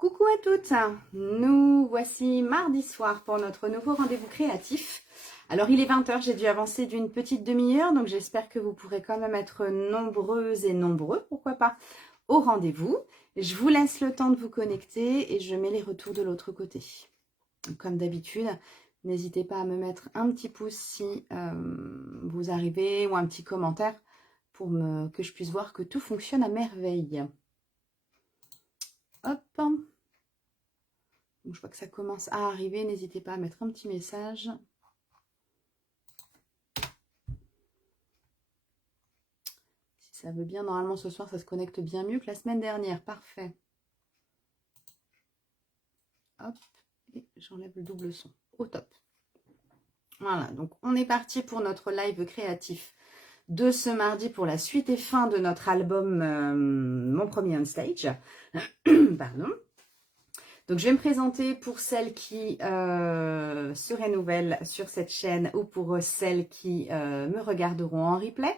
Coucou à toutes, nous voici mardi soir pour notre nouveau rendez-vous créatif. Alors il est 20h, j'ai dû avancer d'une petite demi-heure, donc j'espère que vous pourrez quand même être nombreuses et nombreux, pourquoi pas, au rendez-vous. Je vous laisse le temps de vous connecter et je mets les retours de l'autre côté. Comme d'habitude, n'hésitez pas à me mettre un petit pouce si vous arrivez ou un petit commentaire pour que je puisse voir que tout fonctionne à merveille. Hop. Donc, je vois que ça commence à arriver. N'hésitez pas à mettre un petit message. Si ça veut bien, normalement ce soir, ça se connecte bien mieux que la semaine dernière. Parfait. Hop. Et j'enlève le double son. Au top. Voilà. Donc, on est parti pour notre live créatif de ce mardi pour la suite et fin de notre album Mon Premier On Stage. Pardon. Donc, je vais me présenter pour celles qui seraient nouvelles sur cette chaîne ou pour celles qui me regarderont en replay.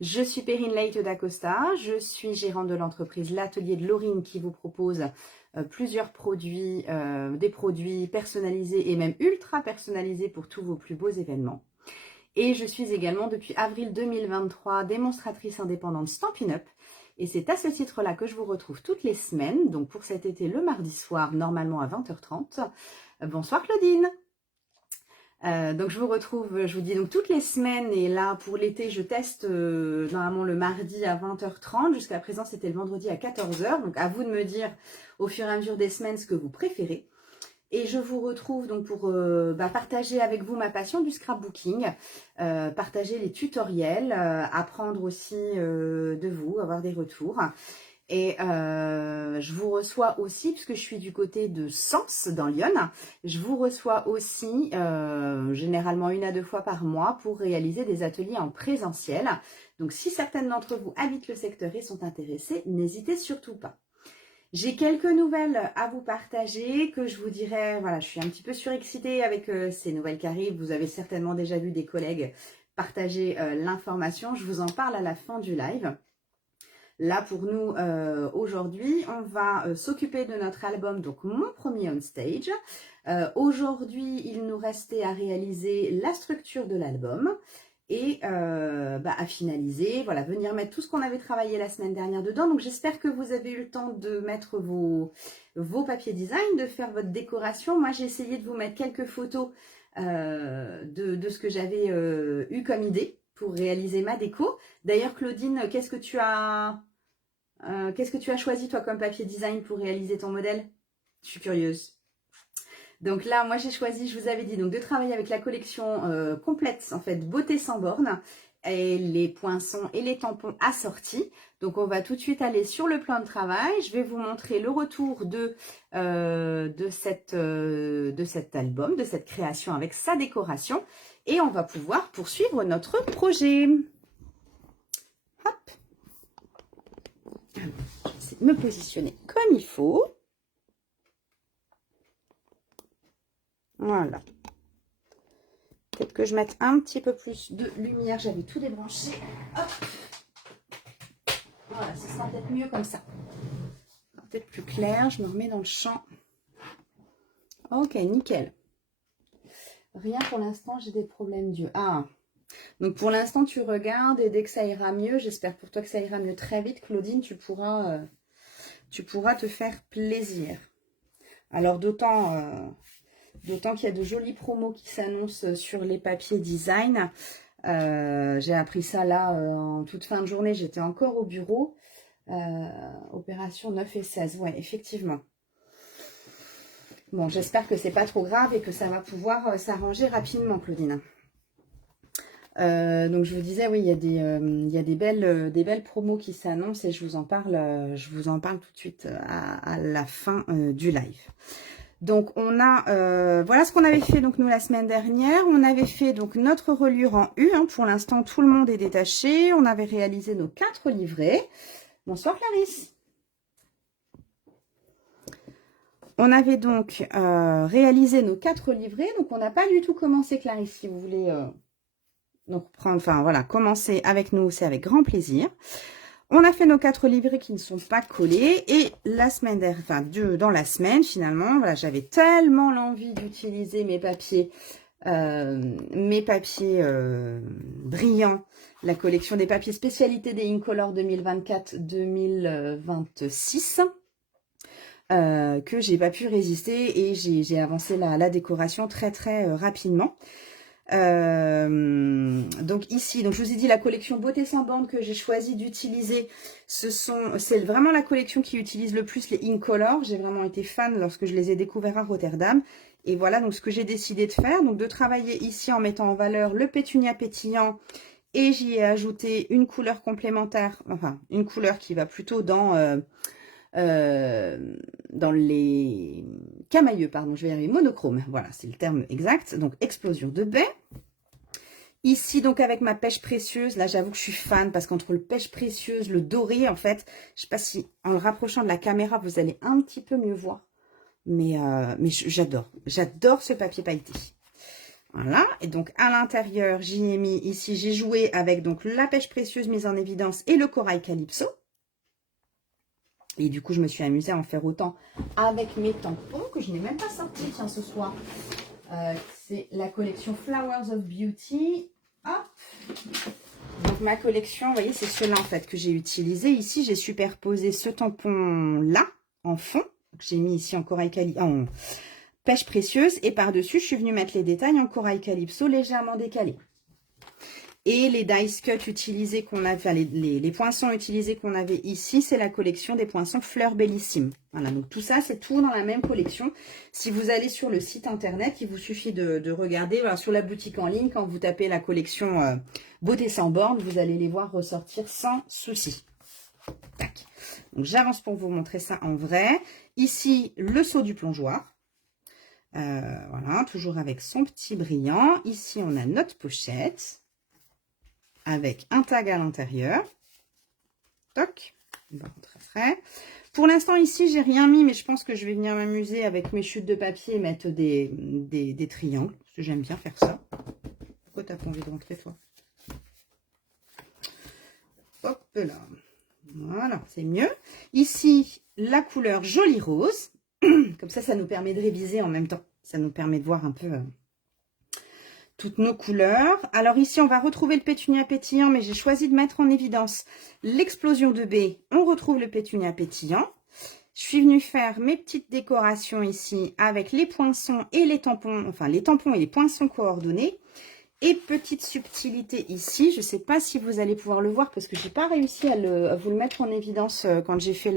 Je suis Perrine Leite d'Acosta, je suis gérante de l'entreprise L'Atelier de Laurine qui vous propose plusieurs produits, des produits personnalisés et même ultra personnalisés pour tous vos plus beaux événements. Et je suis également depuis avril 2023 démonstratrice indépendante Stampin' Up. Et c'est à ce titre-là que je vous retrouve toutes les semaines, donc pour cet été le mardi soir, normalement à 20h30. Bonsoir Claudine. Donc je vous retrouve, je vous dis donc toutes les semaines, et là pour l'été je teste normalement le mardi à 20h30, jusqu'à présent c'était le vendredi à 14h, donc à vous de me dire au fur et à mesure des semaines ce que vous préférez. Et je vous retrouve donc pour partager avec vous ma passion du scrapbooking, partager les tutoriels, apprendre aussi de vous, avoir des retours. Et je vous reçois aussi, puisque je suis du côté de Sens, dans Lyon, je vous reçois aussi généralement 1 à 2 fois par mois pour réaliser des ateliers en présentiel. Donc si certaines d'entre vous habitent le secteur et sont intéressées, n'hésitez surtout pas. J'ai quelques nouvelles à vous partager que je vous dirais, voilà, je suis un petit peu surexcitée avec ces nouvelles qui arrivent. Vous avez certainement déjà vu des collègues partager l'information. Je vous en parle à la fin du live. Là, pour nous, aujourd'hui, on va s'occuper de notre album, donc Mon Premier On Stage. Aujourd'hui, il nous restait à réaliser la structure de l'album. Et à finaliser, voilà, venir mettre tout ce qu'on avait travaillé la semaine dernière dedans. Donc j'espère que vous avez eu le temps de mettre vos papiers design, de faire votre décoration. Moi j'ai essayé de vous mettre quelques photos de ce que j'avais eu comme idée pour réaliser ma déco. D'ailleurs Claudine, qu'est-ce que tu as choisi toi comme papier design pour réaliser ton modèle? Je suis curieuse. Donc là, moi j'ai choisi, je vous avais dit, donc de travailler avec la collection complète, en fait, Beauté sans bornes, et les poinçons et les tampons assortis. Donc on va tout de suite aller sur le plan de travail. Je vais vous montrer le retour de cet album, de cette création avec sa décoration. Et on va pouvoir poursuivre notre projet. Hop. Je vais essayer de me positionner comme il faut. Voilà. Peut-être que je mette un petit peu plus de lumière. J'avais tout débranché. Hop. Voilà, ce sera peut-être mieux comme ça. Peut-être plus clair. Je me remets dans le champ. Ok, nickel. Rien pour l'instant, j'ai des problèmes d'yeux. Ah, donc pour l'instant, tu regardes et dès que ça ira mieux, j'espère pour toi que ça ira mieux très vite, Claudine, tu pourras te faire plaisir. Alors d'autant qu'il y a de jolis promos qui s'annoncent sur les papiers design. J'ai appris ça là en toute fin de journée. J'étais encore au bureau. Opération 9 et 16. Ouais, effectivement. Bon, j'espère que c'est pas trop grave et que ça va pouvoir s'arranger rapidement, Claudine. Donc je vous disais, oui, il y a des belles promos qui s'annoncent et je vous en parle tout de suite à la fin du live. Donc on a, voilà ce qu'on avait fait donc nous la semaine dernière. On avait fait donc notre reliure en U. Hein, pour l'instant tout le monde est détaché. On avait réalisé nos 4 livrets. Bonsoir Clarisse. On avait donc réalisé nos 4 livrets. Donc on n'a pas du tout commencé, Clarisse, si vous voulez donc prendre, enfin voilà, commencer avec nous, c'est avec grand plaisir. On a fait nos 4 livrets qui ne sont pas collés. Et la semaine dernière, enfin, dans la semaine, finalement, voilà, j'avais tellement l'envie d'utiliser mes papiers brillants, la collection des papiers spécialité des Incolor 2024-2026, que j'ai pas pu résister et j'ai avancé la décoration très rapidement. Donc ici, donc je vous ai dit la collection Beauté sans bande que j'ai choisi d'utiliser, c'est vraiment la collection qui utilise le plus les Incolor. J'ai vraiment été fan lorsque je les ai découverts à Rotterdam. Et voilà donc ce que j'ai décidé de faire, donc de travailler ici en mettant en valeur le pétunia pétillant, et j'y ai ajouté une couleur complémentaire, enfin une couleur qui va plutôt dans les camailleux, pardon, je vais y arriver, monochrome, voilà, c'est le terme exact. Donc explosion de baie. Ici, donc avec ma pêche précieuse, là j'avoue que je suis fan parce qu'entre le pêche précieuse, le doré, en fait, je sais pas si en le rapprochant de la caméra, vous allez un petit peu mieux voir. Mais j'adore ce papier pailleté. Voilà, et donc à l'intérieur, j'y ai mis ici, j'ai joué avec donc la pêche précieuse mise en évidence et le corail calypso. Et du coup, je me suis amusée à en faire autant avec mes tampons que je n'ai même pas sortis, tiens, ce soir. C'est la collection Flowers of Beauty. Hop. Donc ma collection, vous voyez, c'est ceux-là en fait que j'ai utilisé. Ici, j'ai superposé ce tampon-là en fond. J'ai mis ici en corail en pêche précieuse. Et par-dessus, je suis venue mettre les détails en corail calypso légèrement décalé. Et les dice cut utilisés qu'on avait, enfin les poinçons utilisés qu'on avait ici, c'est la collection des poinçons Fleurs Bellissimes. Voilà, donc tout ça, c'est tout dans la même collection. Si vous allez sur le site internet, il vous suffit de regarder, voilà, sur la boutique en ligne, quand vous tapez la collection Beauté sans borne, vous allez les voir ressortir sans souci. Tac. Donc j'avance pour vous montrer ça en vrai. Ici, le seau du plongeoir. Voilà, toujours avec son petit brillant. Ici, on a notre pochette avec un tag à l'intérieur. Toc. Bon, très frais. Pour l'instant, ici, j'ai rien mis, mais je pense que je vais venir m'amuser avec mes chutes de papier et mettre des triangles. Parce que j'aime bien faire ça. Pourquoi t'as pas envie de rentrer, toi? Hop là. Voilà, c'est mieux. Ici, la couleur Joli Rose. Comme ça nous permet de réviser en même temps. Ça nous permet de voir un peu toutes nos couleurs. Alors ici, on va retrouver le pétunia pétillant, mais j'ai choisi de mettre en évidence l'explosion de baie. On retrouve le pétunia pétillant. Je suis venue faire mes petites décorations ici avec les poinçons et les tampons, enfin les tampons et les poinçons coordonnés. Et petite subtilité ici, je ne sais pas si vous allez pouvoir le voir parce que je n'ai pas réussi à vous le mettre en évidence quand j'ai fait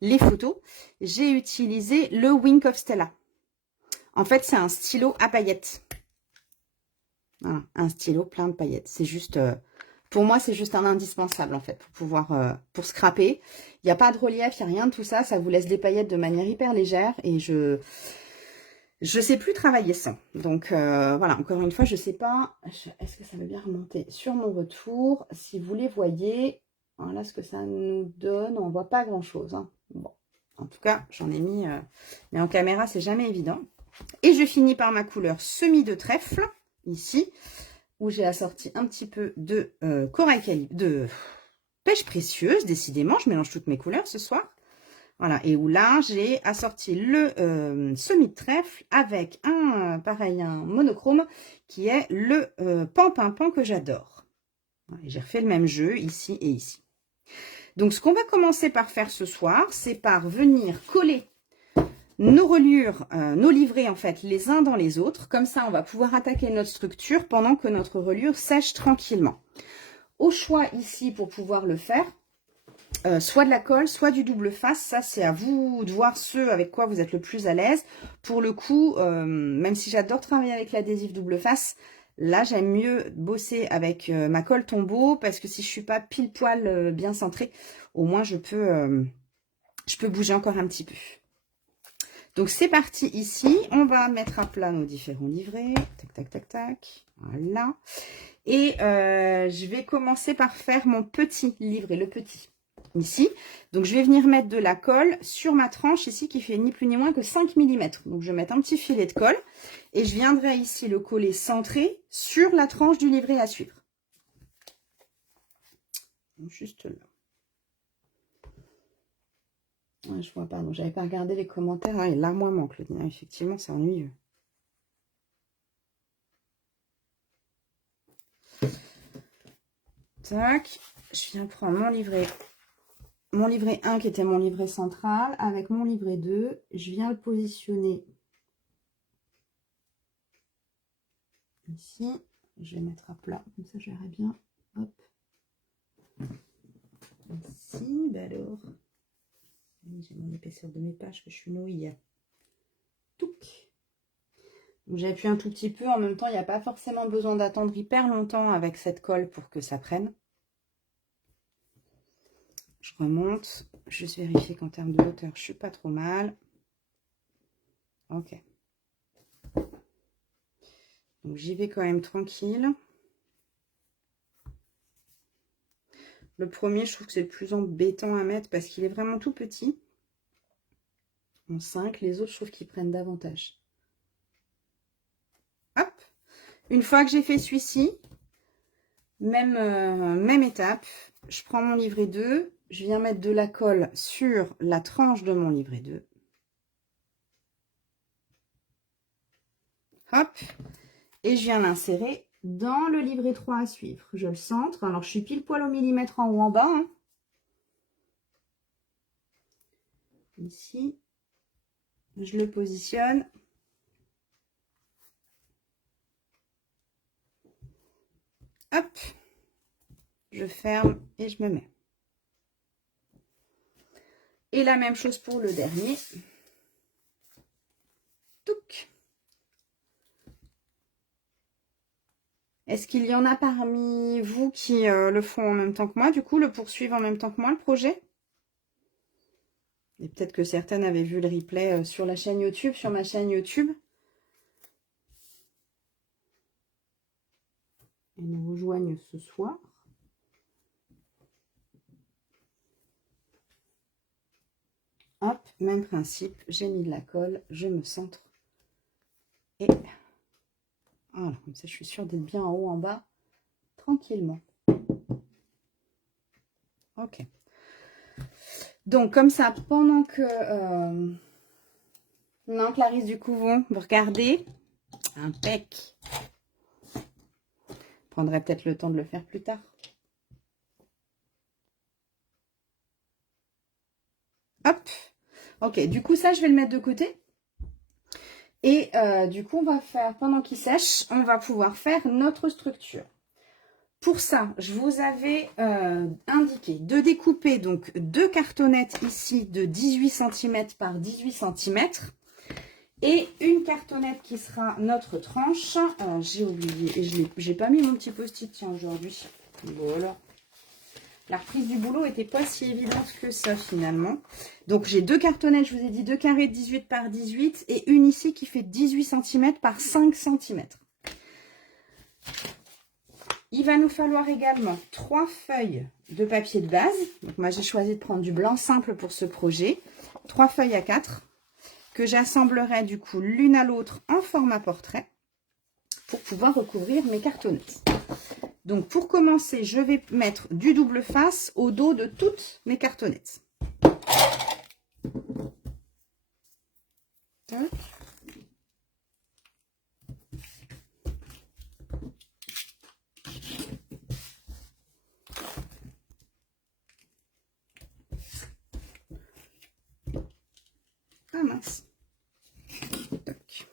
les photos. J'ai utilisé le Wink of Stella. En fait, c'est un stylo à paillettes. Voilà, un stylo plein de paillettes. C'est juste, pour moi, c'est juste un indispensable en fait pour pouvoir, pour scraper. Il n'y a pas de relief, il n'y a rien de tout ça. Ça vous laisse des paillettes de manière hyper légère et je sais plus travailler sans. Donc voilà, encore une fois, je sais pas. Est-ce que ça va bien remonter sur mon retour? Si vous les voyez, voilà ce que ça nous donne. On voit pas grand chose. Hein. Bon, en tout cas, j'en ai mis, mais en caméra, c'est jamais évident. Et je finis par ma couleur semis de trèfle, ici, où j'ai assorti un petit peu de corail calibre, de pêche précieuse, décidément, je mélange toutes mes couleurs ce soir. Voilà, et où là, j'ai assorti le semis de trèfle avec pareil, un monochrome, qui est le pan-pimpant que j'adore. Voilà, j'ai refait le même jeu ici et ici. Donc, ce qu'on va commencer par faire ce soir, c'est par venir coller nos reliures, nos livrets en fait, les uns dans les autres. Comme ça, on va pouvoir attaquer notre structure pendant que notre reliure sèche tranquillement. Au choix ici, pour pouvoir le faire, soit de la colle, soit du double face. Ça, c'est à vous de voir ce avec quoi vous êtes le plus à l'aise. Pour le coup, même si j'adore travailler avec l'adhésif double face, là, j'aime mieux bosser avec ma colle tombeau parce que si je suis pas pile poil bien centrée, au moins je peux bouger encore un petit peu. Donc, c'est parti ici. On va mettre à plat nos différents livrets. Tac, tac, tac, tac. Voilà. Et je vais commencer par faire mon petit livret, le petit. Ici. Donc, je vais venir mettre de la colle sur ma tranche ici qui fait ni plus ni moins que 5 mm. Donc, je vais mettre un petit filet de colle. Et je viendrai ici le coller centré sur la tranche du livret à suivre. Donc, juste là. Ouais, je vois, pardon, j'avais pas regardé les commentaires. Ah, et l'armoiement, Claudine. Effectivement, c'est ennuyeux. Tac, je viens prendre mon livret 1 qui était mon livret central avec mon livret 2. Je viens le positionner ici. Je vais mettre à plat, comme ça je verrai bien. Hop. Ici, bah alors. J'ai mon épaisseur de mes pages que je suis nouille. Touc. J'appuie un tout petit peu. En même temps, il n'y a pas forcément besoin d'attendre hyper longtemps avec cette colle pour que ça prenne. Je remonte. Juste vérifier qu'en termes de hauteur, je suis pas trop mal. Ok. Donc j'y vais quand même tranquille. Le premier, je trouve que c'est le plus embêtant à mettre parce qu'il est vraiment tout petit. En 5, les autres, je trouve qu'ils prennent davantage. Hop. Une fois que j'ai fait celui-ci, même étape, je prends mon livret 2, je viens mettre de la colle sur la tranche de mon livret 2. Hop. Et je viens l'insérer dans le livret 3 à suivre. Je le centre. Alors, je suis pile poil au millimètre en haut en bas. Hein. Ici. Je le positionne. Hop. Je ferme et je me mets. Et la même chose pour le dernier. Touc. Est-ce qu'il y en a parmi vous qui le font en même temps que moi, du coup, le poursuivent en même temps que moi, le projet? Et peut-être que certaines avaient vu le replay sur la chaîne YouTube, sur ma chaîne YouTube. Elles nous rejoignent ce soir. Hop, même principe, j'ai mis de la colle, je me centre. Et voilà, comme ça je suis sûre d'être bien en haut, en bas, tranquillement. Ok. Donc comme ça, pendant que... Non, Clarisse du Couvent, vous regardez. Impec. Je prendrai peut-être le temps de le faire plus tard. Hop. Ok, du coup ça je vais le mettre de côté. Et du coup on va faire, pendant qu'il sèche, on va pouvoir faire notre structure. Pour ça, je vous avais indiqué de découper donc 2 cartonnettes ici de 18 cm par 18 cm et une cartonnette qui sera notre tranche. J'ai oublié et j'ai pas mis mon petit post-it tiens aujourd'hui. Voilà. La reprise du boulot n'était pas si évidente que ça finalement. Donc j'ai 2 cartonnettes, je vous ai dit 2 carrés de 18 par 18 et une ici qui fait 18 cm par 5 cm. Il va nous falloir également 3 feuilles de papier de base. Donc moi j'ai choisi de prendre du blanc simple pour ce projet. 3 feuilles à 4 que j'assemblerai du coup l'une à l'autre en format portrait pour pouvoir recouvrir mes cartonnettes. Donc pour commencer, je vais mettre du double face au dos de toutes mes cartonnettes. Tac. Ah mince. Tac.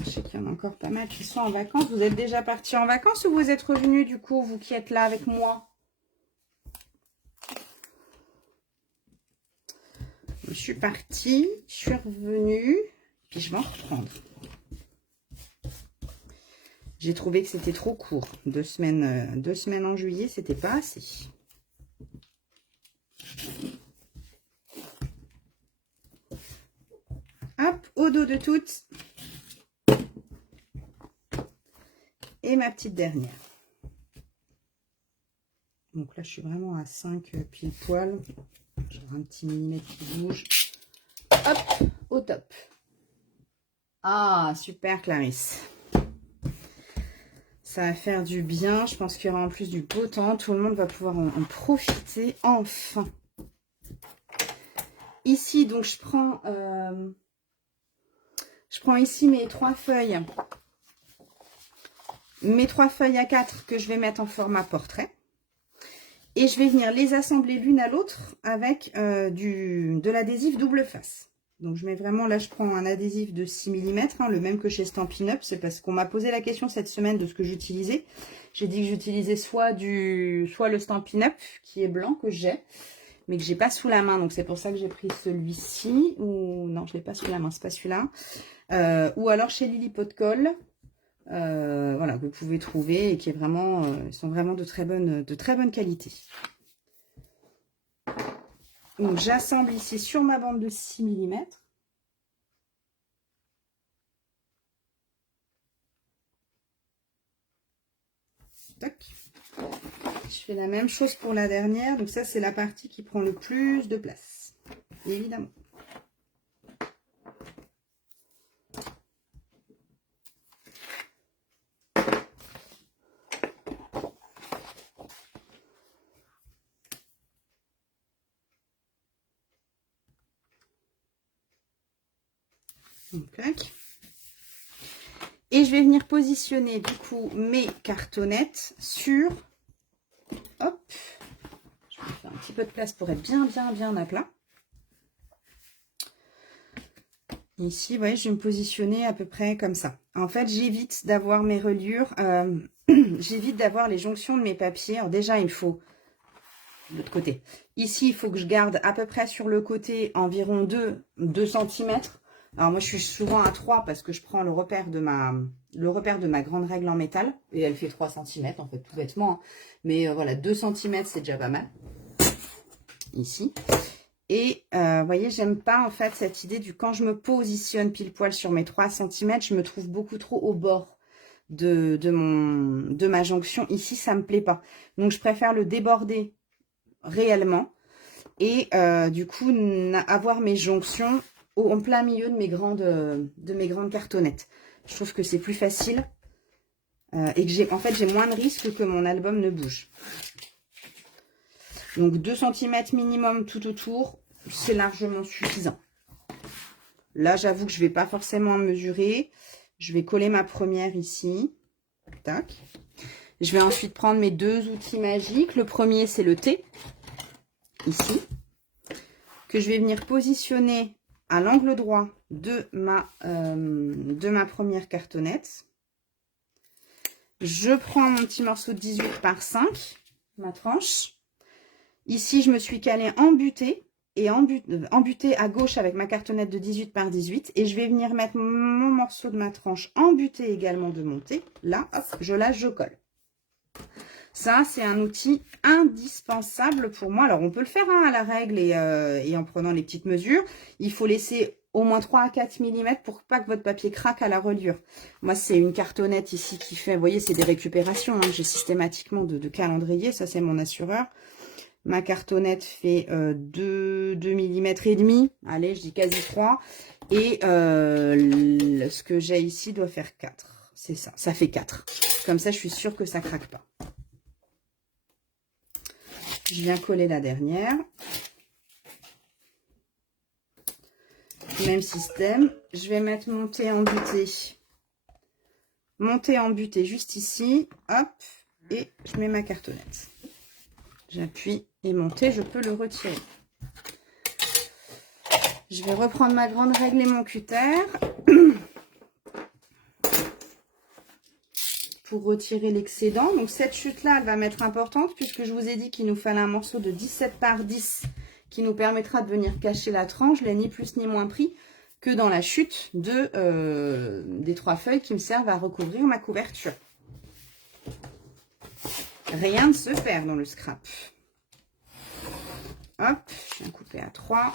Je sais qu'il y en a encore pas mal qui sont en vacances. Vous êtes déjà partis en vacances ou vous êtes revenus du coup, vous qui êtes là avec moi? Je suis partie, je suis revenue, puis je vais en reprendre. J'ai trouvé que c'était trop court. 2 semaines en juillet, c'était pas assez. Hop, au dos de toutes. Et ma petite dernière. Donc là, je suis vraiment à 5 pile poil. J'aurai un petit millimètre qui bouge. Hop, au top. Ah, super Clarisse. ça va faire du bien. Je pense qu'il y aura en plus du beau temps. Tout le monde va pouvoir en profiter enfin. Ici, donc, je prends ici mes 3 feuilles. Mes 3 feuilles A4 que je vais mettre en format portrait. Et je vais venir les assembler l'une à l'autre avec de l'adhésif double face. Donc je mets vraiment, là je prends un adhésif de 6 mm, hein, le même que chez Stampin' Up. C'est parce qu'on m'a posé la question cette semaine de ce que j'utilisais. J'ai dit que j'utilisais soit le Stampin' Up qui est blanc que j'ai, mais que j'ai pas sous la main. Donc c'est pour ça que j'ai pris celui-ci. Ou non, je l'ai pas sous la main, c'est pas celui-là. Ou alors chez Lily Pot de Colle. Voilà, que vous pouvez trouver et qui est vraiment, ils sont vraiment de très bonne qualité. Donc j'assemble ici sur ma bande de 6 mm. Tac. Je fais la même chose pour la dernière. Donc ça, c'est la partie qui prend le plus de place, évidemment. Donc, et je vais venir positionner du coup mes cartonnettes sur, hop, je vais faire un petit peu de place pour être bien à plat. Ici, vous voyez, je vais me positionner à peu près comme ça. En fait, j'évite d'avoir mes reliures, j'évite d'avoir les jonctions de mes papiers. Alors déjà, il me faut de l'autre côté. Ici, il faut que je garde à peu près sur le côté environ 2 cm. Alors moi, je suis souvent à 3 parce que je prends le repère de ma grande règle en métal. Et elle fait 3 cm, en fait, tout bêtement. Hein. Mais voilà, 2 cm, c'est déjà pas mal. Ici. Et vous voyez, j'aime pas en fait cette idée du quand je me positionne pile poil sur mes 3 cm, je me trouve beaucoup trop au bord de ma jonction. Ici, ça me plaît pas. Donc, je préfère le déborder réellement et du coup avoir mes jonctions en plein milieu de mes grandes cartonnettes. Je trouve que c'est plus facile et que j'ai moins de risques que mon album ne bouge. Donc 2 cm minimum tout autour, c'est largement suffisant. Là, j'avoue que je vais pas forcément mesurer. Je vais coller ma première ici. Tac. Je vais ensuite prendre mes 2 outils magiques. Le premier, c'est le T, ici, que je vais venir positionner à l'angle droit de ma première cartonnette. Je prends mon petit morceau de 18 par 5, ma tranche. Ici, je me suis calée en butée et en butée à gauche avec ma cartonnette de 18 par 18. Et je vais venir mettre mon morceau de ma tranche en butée également de mon T. Là, hop, je lâche, je colle. Ça, c'est un outil indispensable pour moi. Alors, on peut le faire hein, à la règle et en prenant les petites mesures. Il faut laisser au moins 3 à 4 mm pour pas que votre papier craque à la reliure. Moi, c'est une cartonnette ici qui fait, vous voyez, c'est des récupérations. Hein. J'ai systématiquement de calendrier. Ça, c'est mon assureur. Ma cartonnette fait 2 mm et demi. Allez, je dis quasi 3. Et ce que j'ai ici doit faire 4. C'est ça, ça fait 4. Comme ça, je suis sûre que ça craque pas. Je viens coller la dernière. Même système. Je vais mettre mon T en butée. Mon T en butée juste ici. Hop. Et je mets ma cartonnette. J'appuie et mon T, je peux le retirer. Je vais reprendre ma grande règle et mon cutter. Pour retirer l'excédent. Donc cette chute-là, elle va m'être importante puisque je vous ai dit qu'il nous fallait un morceau de 17 par 10 qui nous permettra de venir cacher la tranche. Je l'ai ni plus ni moins pris que dans la chute des 3 feuilles qui me servent à recouvrir ma couverture. Rien ne se perd dans le scrap. Hop, je viens couper à 3.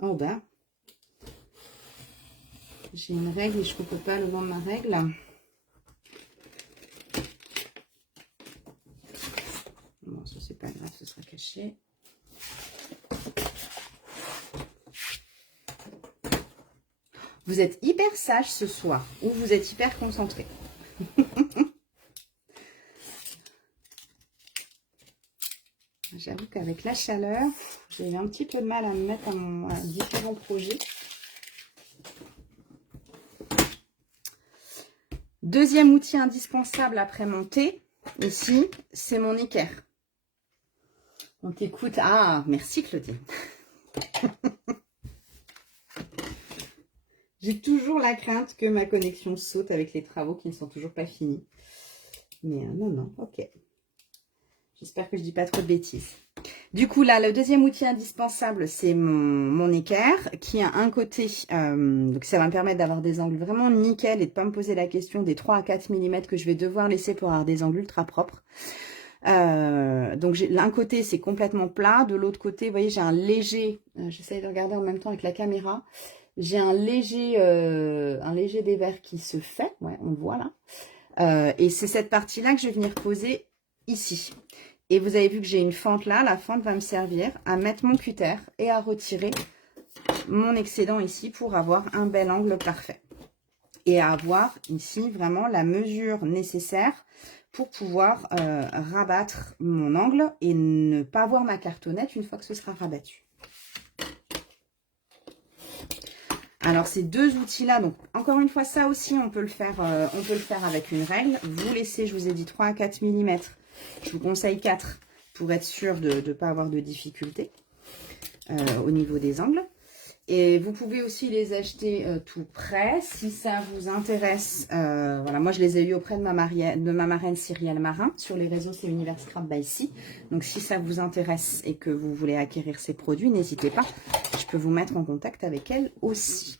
En bas. J'ai une règle et je ne coupe pas le vent de ma règle. Bon, ça c'est pas grave, ce sera caché. Vous êtes hyper sage ce soir ou vous êtes hyper concentré. J'avoue qu'avec la chaleur, j'ai eu un petit peu de mal à me mettre à différents projets. Deuxième outil indispensable après mon thé, ici, c'est mon équerre. On t'écoute. Ah, merci Claudie. J'ai toujours la crainte que ma connexion saute avec les travaux qui ne sont toujours pas finis. Mais non, non, ok. J'espère que je ne dis pas trop de bêtises. Du coup, là, le deuxième outil indispensable, c'est mon équerre qui a un côté, donc ça va me permettre d'avoir des angles vraiment nickel et de ne pas me poser la question des 3 à 4 mm que je vais devoir laisser pour avoir des angles ultra propres. Donc, l'un côté, c'est complètement plat. De l'autre côté, vous voyez, j'ai un léger, j'essaye de regarder en même temps avec la caméra, j'ai un léger dévers qui se fait, ouais, on le voit là. Et c'est cette partie-là que je vais venir poser ici. Et vous avez vu que j'ai une fente là. La fente va me servir à mettre mon cutter et à retirer mon excédent ici pour avoir un bel angle parfait. Et à avoir ici vraiment la mesure nécessaire pour pouvoir rabattre mon angle et ne pas avoir ma cartonnette une fois que ce sera rabattu. Alors ces deux outils-là, donc encore une fois, ça aussi on peut le faire avec une règle. Vous laissez, je vous ai dit 3 à 4 mm. Je vous conseille 4 pour être sûr de ne pas avoir de difficultés au niveau des angles. Et vous pouvez aussi les acheter tout prêts si ça vous intéresse. Voilà, moi je les ai eu auprès de ma marraine Cyrielle Marin. Sur les réseaux, c'est Univers Scrap by C. Donc si ça vous intéresse et que vous voulez acquérir ces produits, n'hésitez pas. Je peux vous mettre en contact avec elle aussi.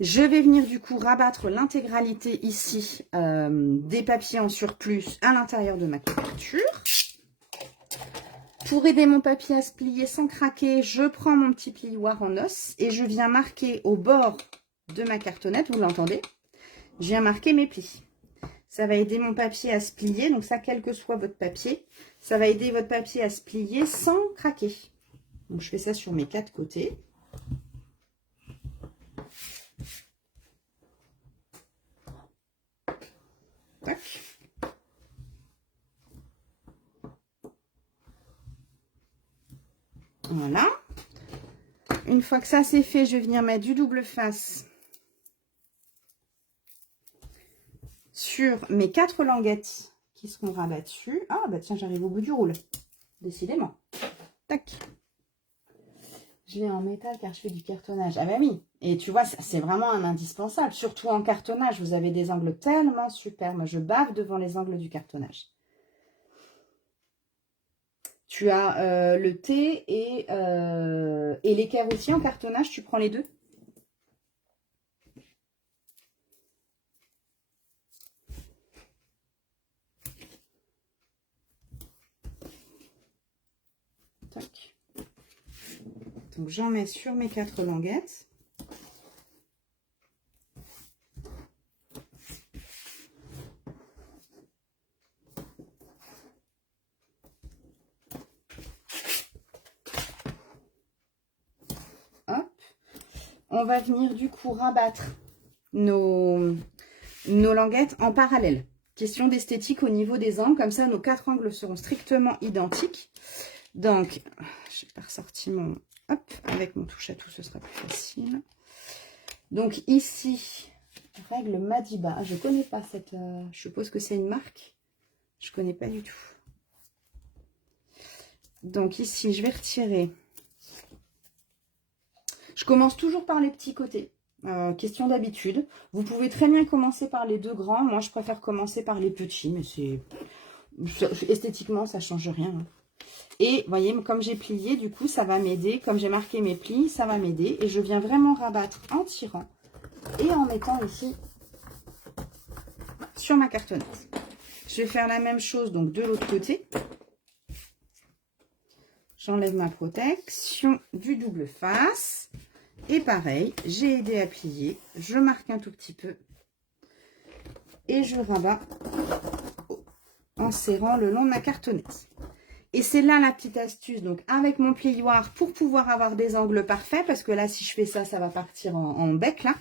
Je vais venir du coup rabattre l'intégralité ici des papiers en surplus à l'intérieur de ma couverture. Pour aider mon papier à se plier sans craquer, je prends mon petit plioir en os et je viens marquer au bord de ma cartonnette, vous l'entendez? Je viens marquer mes plis. Ça va aider mon papier à se plier, donc ça, quel que soit votre papier, ça va aider votre papier à se plier sans craquer. Donc je fais ça sur mes 4 côtés. Tac. Voilà. Une fois que ça c'est fait, je vais venir mettre du double face sur mes 4 languettes qui seront rabattues. Ah bah tiens, j'arrive au bout du roule. Décidément. Tac. Je l'ai en métal car je fais du cartonnage. Ah bah oui. Et tu vois, c'est vraiment un indispensable. Surtout en cartonnage, vous avez des angles tellement super. Moi, je bave devant les angles du cartonnage. Tu as le thé et l'équerre aussi en cartonnage. Tu prends les deux? Tac. Donc, j'en mets sur mes 4 languettes. On va venir du coup rabattre nos languettes en parallèle. Question d'esthétique au niveau des angles. Comme ça, nos 4 angles seront strictement identiques. Donc, je n'ai pas ressorti mon... Hop, avec mon touche à tout, ce sera plus facile. Donc ici, règle Madiba. Je ne connais pas cette... je suppose que c'est une marque. Je ne connais pas du tout. Donc ici, je vais retirer... Je commence toujours par les petits côtés. Question d'habitude. Vous pouvez très bien commencer par les 2 grands. Moi, je préfère commencer par les petits, mais c'est esthétiquement, ça ne change rien. Et vous voyez, comme j'ai plié, du coup, ça va m'aider. Comme j'ai marqué mes plis, ça va m'aider. Et je viens vraiment rabattre en tirant et en mettant ici sur ma cartonnette. Je vais faire la même chose donc de l'autre côté. J'enlève ma protection du double face. Et pareil, j'ai aidé à plier. Je marque un tout petit peu. Et je rabats en serrant le long de ma cartonnette. Et c'est là la petite astuce. Donc, avec mon plioir, pour pouvoir avoir des angles parfaits, parce que là, si je fais ça, ça va partir en bec, là.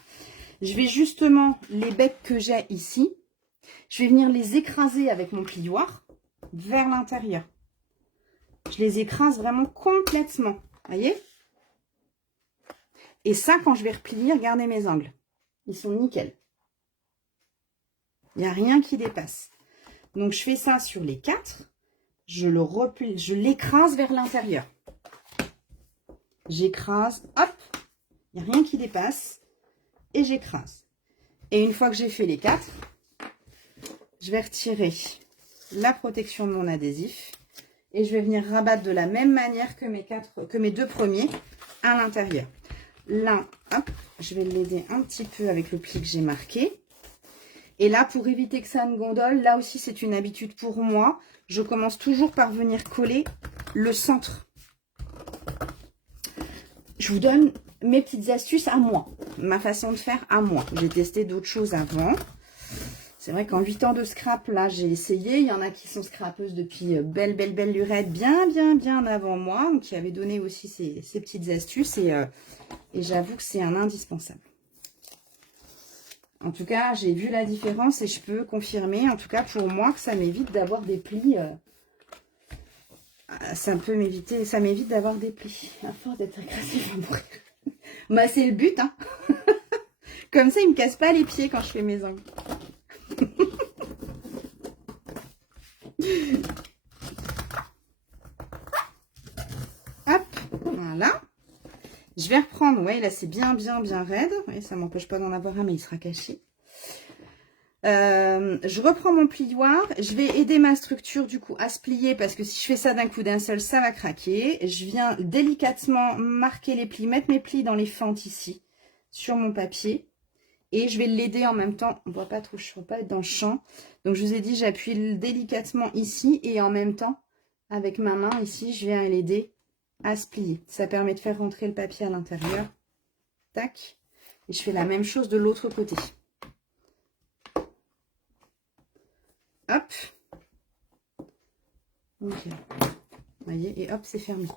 Je vais justement, les becs que j'ai ici, je vais venir les écraser avec mon plioir vers l'intérieur. Je les écrase vraiment complètement. Voyez? Et ça, quand je vais replier, regardez mes angles. Ils sont nickel. Il n'y a rien qui dépasse. Donc, je fais ça sur les 4. Je le replie, je l'écrase vers l'intérieur. J'écrase, hop, il n'y a rien qui dépasse. Et j'écrase. Et une fois que j'ai fait les 4, je vais retirer la protection de mon adhésif. Et je vais venir rabattre de la même manière que mes 2 premiers à l'intérieur. Là, hop, je vais l'aider un petit peu avec le pli que j'ai marqué. Et là, pour éviter que ça me gondole, là aussi c'est une habitude pour moi. Je commence toujours par venir coller le centre. Je vous donne mes petites astuces à moi, ma façon de faire à moi. J'ai testé d'autres choses avant. C'est vrai qu'en 8 ans de scrap, là, j'ai essayé. Il y en a qui sont scrapeuses depuis belle lurette, bien avant moi, qui avaient donné aussi ces petites astuces. Et j'avoue que c'est un indispensable. En tout cas, j'ai vu la différence et je peux confirmer, en tout cas pour moi, que ça m'évite d'avoir des plis. Ça m'évite d'avoir des plis. À force d'être agressif, à mourir. Bah, c'est le but, hein. Comme ça, il me casse pas les pieds quand je fais mes ongles. Hop, voilà. Je vais reprendre, ouais, là c'est bien raide. Ouais, ça m'empêche pas d'en avoir un, mais il sera caché. Je reprends mon plioir. Je vais aider ma structure du coup à se plier parce que si je fais ça d'un coup d'un seul, ça va craquer. Je viens délicatement marquer les plis, mettre mes plis dans les fentes ici, sur mon papier. Et je vais l'aider en même temps. On voit pas trop, je ne veux pas être dans le champ. Donc je vous ai dit, j'appuie délicatement ici et en même temps, avec ma main ici, je viens l'aider à se plier. Ça permet de faire rentrer le papier à l'intérieur. Tac. Et je fais la même chose de l'autre côté. Hop. Ok. Vous voyez, et hop, c'est fermé.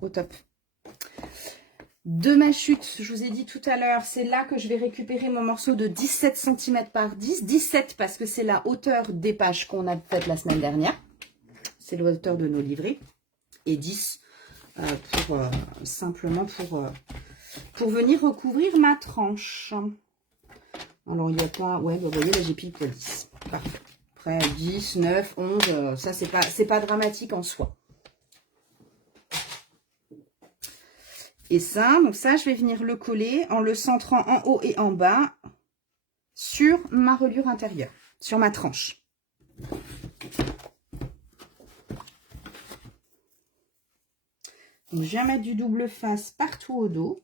Au top. De ma chute, je vous ai dit tout à l'heure, c'est là que je vais récupérer mon morceau de 17 cm par 10. 17 parce que c'est la hauteur des pages qu'on a faites la semaine dernière. C'est la hauteur de nos livrets. Et 10 simplement pour venir recouvrir ma tranche. Alors, il n'y a pas... Ouais, vous voyez, là, j'ai pile poil 10. Parfait. Après, 10, 9, 11, ça, c'est pas dramatique en soi. Et ça, donc ça, je vais venir le coller en le centrant en haut et en bas sur ma reliure intérieure, sur ma tranche. Donc, je viens mettre du double face partout au dos.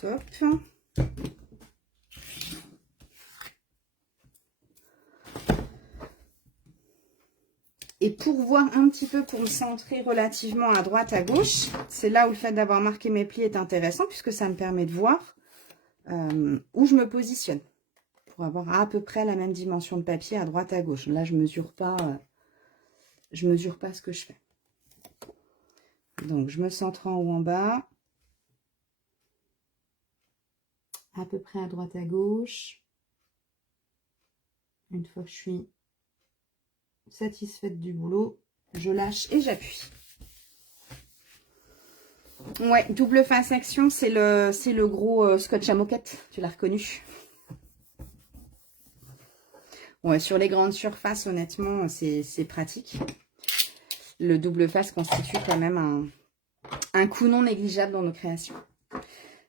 Top. Et pour voir un petit peu, pour me centrer relativement à droite, à gauche, c'est là où le fait d'avoir marqué mes plis est intéressant, puisque ça me permet de voir où je me positionne, pour avoir à peu près la même dimension de papier à droite, à gauche. Là, je mesure pas ce que je fais. Donc, je me centre en haut, en bas, à peu près à droite, à gauche. Une fois que je suis satisfaite du boulot, je lâche et j'appuie. Ouais, double face action, c'est le gros scotch à moquette, tu l'as reconnu. Ouais, sur les grandes surfaces, honnêtement, c'est pratique. Le double face constitue quand même un coût non négligeable dans nos créations.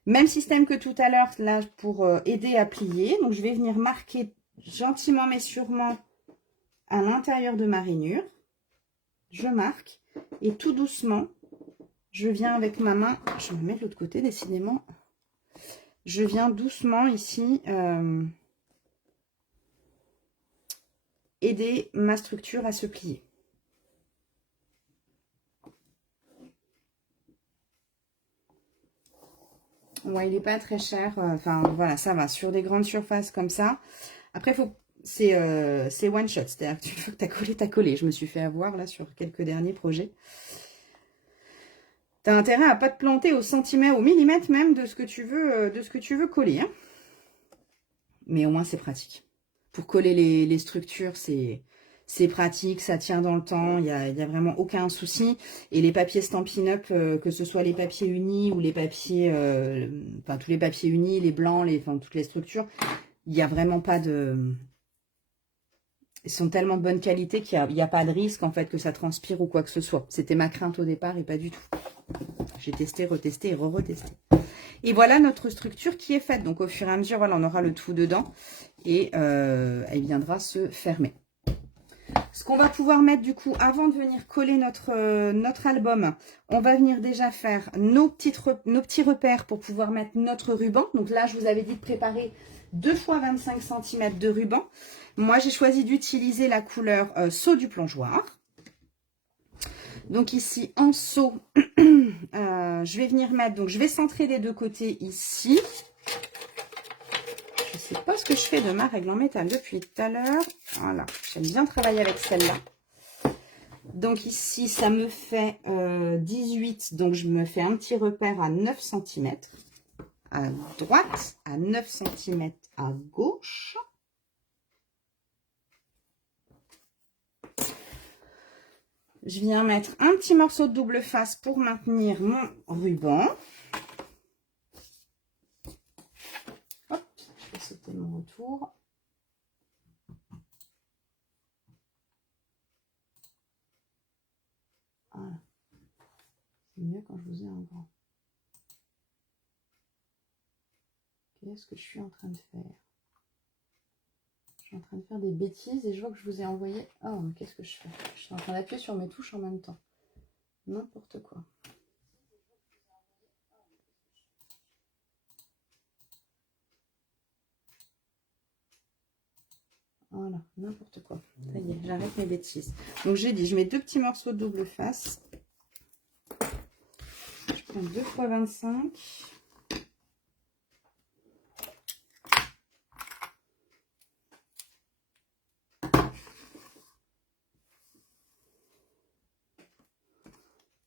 Même système que tout à l'heure, là, pour aider à plier. Donc, je vais venir marquer gentiment mais sûrement à l'intérieur de ma rainure. Je marque et tout doucement, je viens avec ma main, je me mets de l'autre côté décidément, je viens doucement ici aider ma structure à se plier. Ouais, il n'est pas très cher. Enfin, voilà, ça va. Sur des grandes surfaces comme ça. Après, c'est one shot. C'est-à-dire que une fois que tu as collé. Je me suis fait avoir là sur quelques derniers projets. Tu as intérêt à pas te planter au centimètre, au millimètre même de ce que tu veux coller. Hein. Mais au moins, c'est pratique. Pour coller les structures, c'est pratique, ça tient dans le temps, il y a vraiment aucun souci. Et les papiers Stampin' Up, que ce soit les papiers unis ou les papiers, enfin tous les papiers unis, les blancs, enfin toutes les structures, il n'y a vraiment pas de... Ils sont tellement de bonne qualité qu'il n'y a pas de risque en fait que ça transpire ou quoi que ce soit. C'était ma crainte au départ et pas du tout. J'ai testé, retesté et re-retesté. Et voilà notre structure qui est faite. Donc au fur et à mesure, voilà, on aura le tout dedans et elle viendra se fermer. Ce qu'on va pouvoir mettre du coup, avant de venir coller notre album, on va venir déjà faire nos petits repères pour pouvoir mettre notre ruban. Donc là, je vous avais dit de préparer 2 fois 25 cm de ruban. Moi, j'ai choisi d'utiliser la couleur Saut du plongeoir. Donc ici, en saut, je vais venir mettre, donc je vais centrer des deux côtés ici. Je ne sais pas ce que je fais de ma règle en métal depuis tout à l'heure. Voilà, j'aime bien travailler avec celle-là. Donc ici, ça me fait 18, donc je me fais un petit repère à 9 cm à droite, à 9 cm à gauche. Je viens mettre un petit morceau de double face pour maintenir mon ruban. Hop, je vais sauter mon retour. Voilà. C'est mieux quand je vous ai un grand. Qu'est-ce que je suis en train de faire? Je suis en train de faire des bêtises et je vois que je vous ai envoyé... Oh, mais qu'est-ce que je fais? Je suis en train d'appuyer sur mes touches en même temps. N'importe quoi. Voilà, n'importe quoi. Ça y est, j'arrête mes bêtises. Donc j'ai dit, je mets 2 petits morceaux de double face. Je prends 2 fois 25.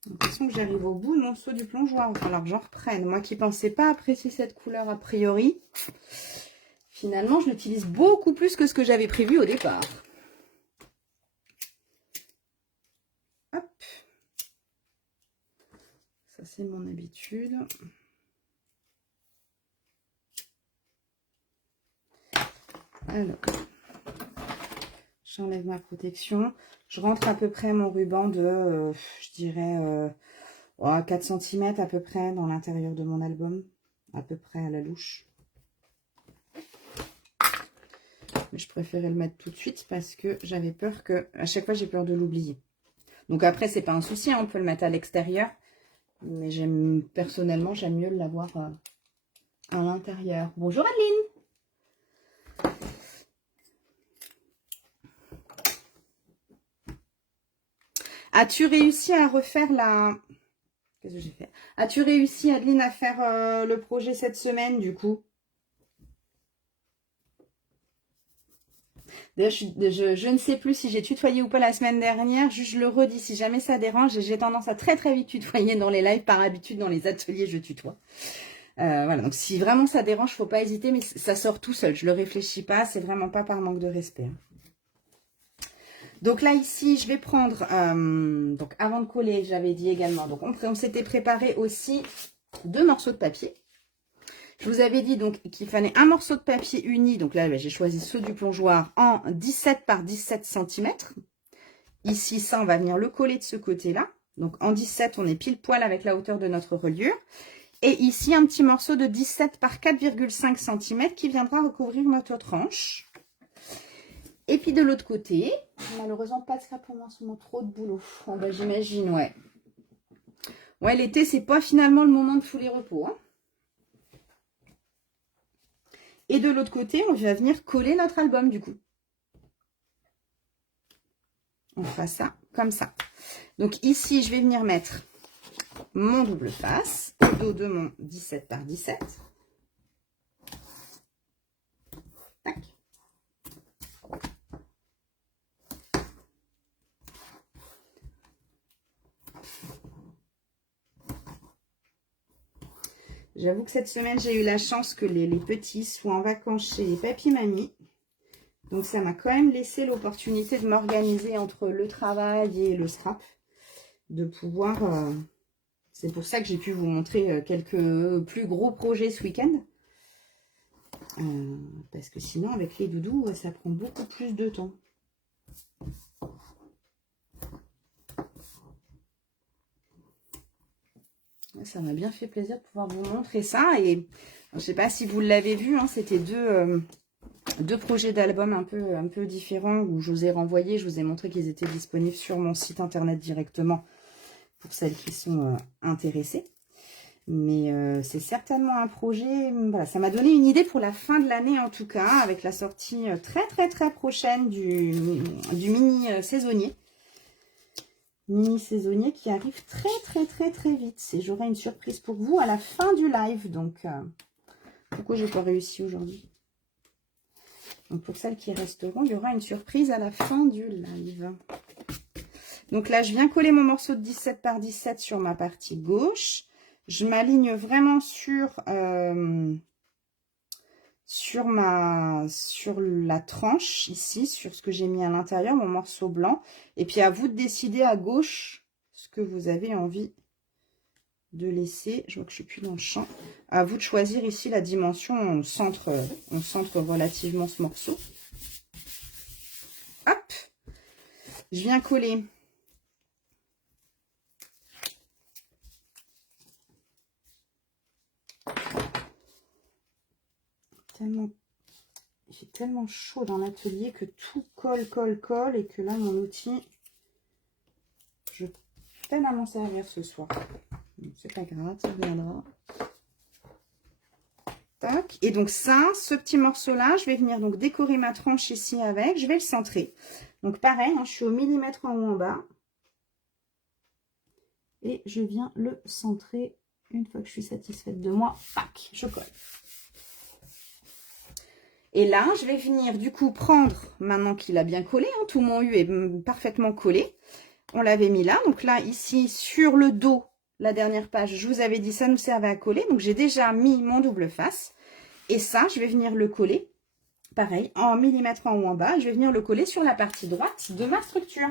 J'ai l'impression que j'arrive au bout de mon saut du plongeoir. Il va falloir que j'en reprenne. Moi qui ne pensais pas apprécier cette couleur a priori, finalement je l'utilise beaucoup plus que ce que j'avais prévu au départ. Hop. Ça c'est mon habitude. Alors, j'enlève ma protection. Je rentre à peu près mon ruban de, je dirais, 4 cm à peu près dans l'intérieur de mon album. À peu près à la louche. Mais je préférais le mettre tout de suite parce que j'avais peur que... À chaque fois, j'ai peur de l'oublier. Donc après, c'est pas un souci, hein, on peut le mettre à l'extérieur. Mais personnellement, j'aime mieux l'avoir à l'intérieur. Bonjour Adeline! As-tu réussi à refaire la... Qu'est-ce que j'ai fait? As-tu réussi, Adeline, à faire le projet cette semaine, du coup? D'ailleurs, je ne sais plus si j'ai tutoyé ou pas la semaine dernière. Juste, je le redis, si jamais ça dérange. J'ai tendance à très très vite tutoyer dans les lives. Par habitude, dans les ateliers, je tutoie. Voilà, donc si vraiment ça dérange, faut pas hésiter. Mais ça sort tout seul. Je le réfléchis pas. C'est vraiment pas par manque de respect. Donc là, ici, je vais prendre... donc avant de coller, j'avais dit également. Donc on s'était préparé aussi 2 morceaux de papier. Je vous avais dit donc qu'il fallait un morceau de papier uni. Donc là, j'ai choisi ceux du plongeoir en 17 par 17 cm. Ici, ça, on va venir le coller de ce côté-là. Donc en 17, on est pile poil avec la hauteur de notre reliure. Et ici, un petit morceau de 17 par 4,5 cm qui viendra recouvrir notre tranche. Et puis de l'autre côté, malheureusement pas de scrap pour moi, c'est trop de boulot. Oh, bah, j'imagine, ouais. Ouais, l'été, c'est pas finalement le moment de tous les repos. Hein. Et de l'autre côté, on va venir coller notre album du coup. on fera ça comme ça. Donc ici, je vais venir mettre mon double face au dos de mon 17 par 17. Tac. J'avoue que cette semaine, j'ai eu la chance que les petits soient en vacances chez les papy-mamies. Donc, ça m'a quand même laissé l'opportunité de m'organiser entre le travail et le scrap. De pouvoir... c'est pour ça que j'ai pu vous montrer quelques plus gros projets ce week-end. Parce que sinon, avec les doudous, ça prend beaucoup plus de temps. Ça m'a bien fait plaisir de pouvoir vous montrer ça. Et je ne sais pas si vous l'avez vu, hein, c'était deux projets d'albums un peu différents où je vous ai renvoyé, je vous ai montré qu'ils étaient disponibles sur mon site internet directement pour celles qui sont intéressées. Mais c'est certainement un projet, voilà, ça m'a donné une idée pour la fin de l'année en tout cas, avec la sortie très prochaine du mini saisonnier. Mini saisonnier qui arrive très vite. Et j'aurai une surprise pour vous à la fin du live. Donc, pourquoi j'ai pas réussi aujourd'hui? Donc, pour celles qui resteront, il y aura une surprise à la fin du live. Donc là, je viens coller mon morceau de 17 par 17 sur ma partie gauche. Je m'aligne vraiment sur la tranche ici, sur ce que j'ai mis à l'intérieur, mon morceau blanc. Et puis à vous de décider à gauche ce que vous avez envie de laisser. Je vois que je suis plus dans le champ. À vous de choisir ici la dimension. On centre relativement ce morceau. Hop, je viens coller. J'ai tellement chaud dans l'atelier que tout colle et que là mon outil, je peine à m'en servir ce soir. C'est pas grave, ça viendra. Tac. Et donc ça, ce petit morceau là, je vais venir donc décorer ma tranche ici avec, je vais le centrer. Donc pareil, hein, je suis au millimètre en haut en bas. Et je viens le centrer une fois que je suis satisfaite de moi. Tac, je colle. Et là, je vais venir du coup prendre, maintenant qu'il a bien collé, hein, tout mon U est parfaitement collé. On l'avait mis là, donc là, ici, sur le dos, la dernière page, je vous avais dit, ça nous servait à coller. Donc, j'ai déjà mis mon double face. Et ça, je vais venir le coller, pareil, en millimètre en haut en bas. Je vais venir le coller sur la partie droite de ma structure.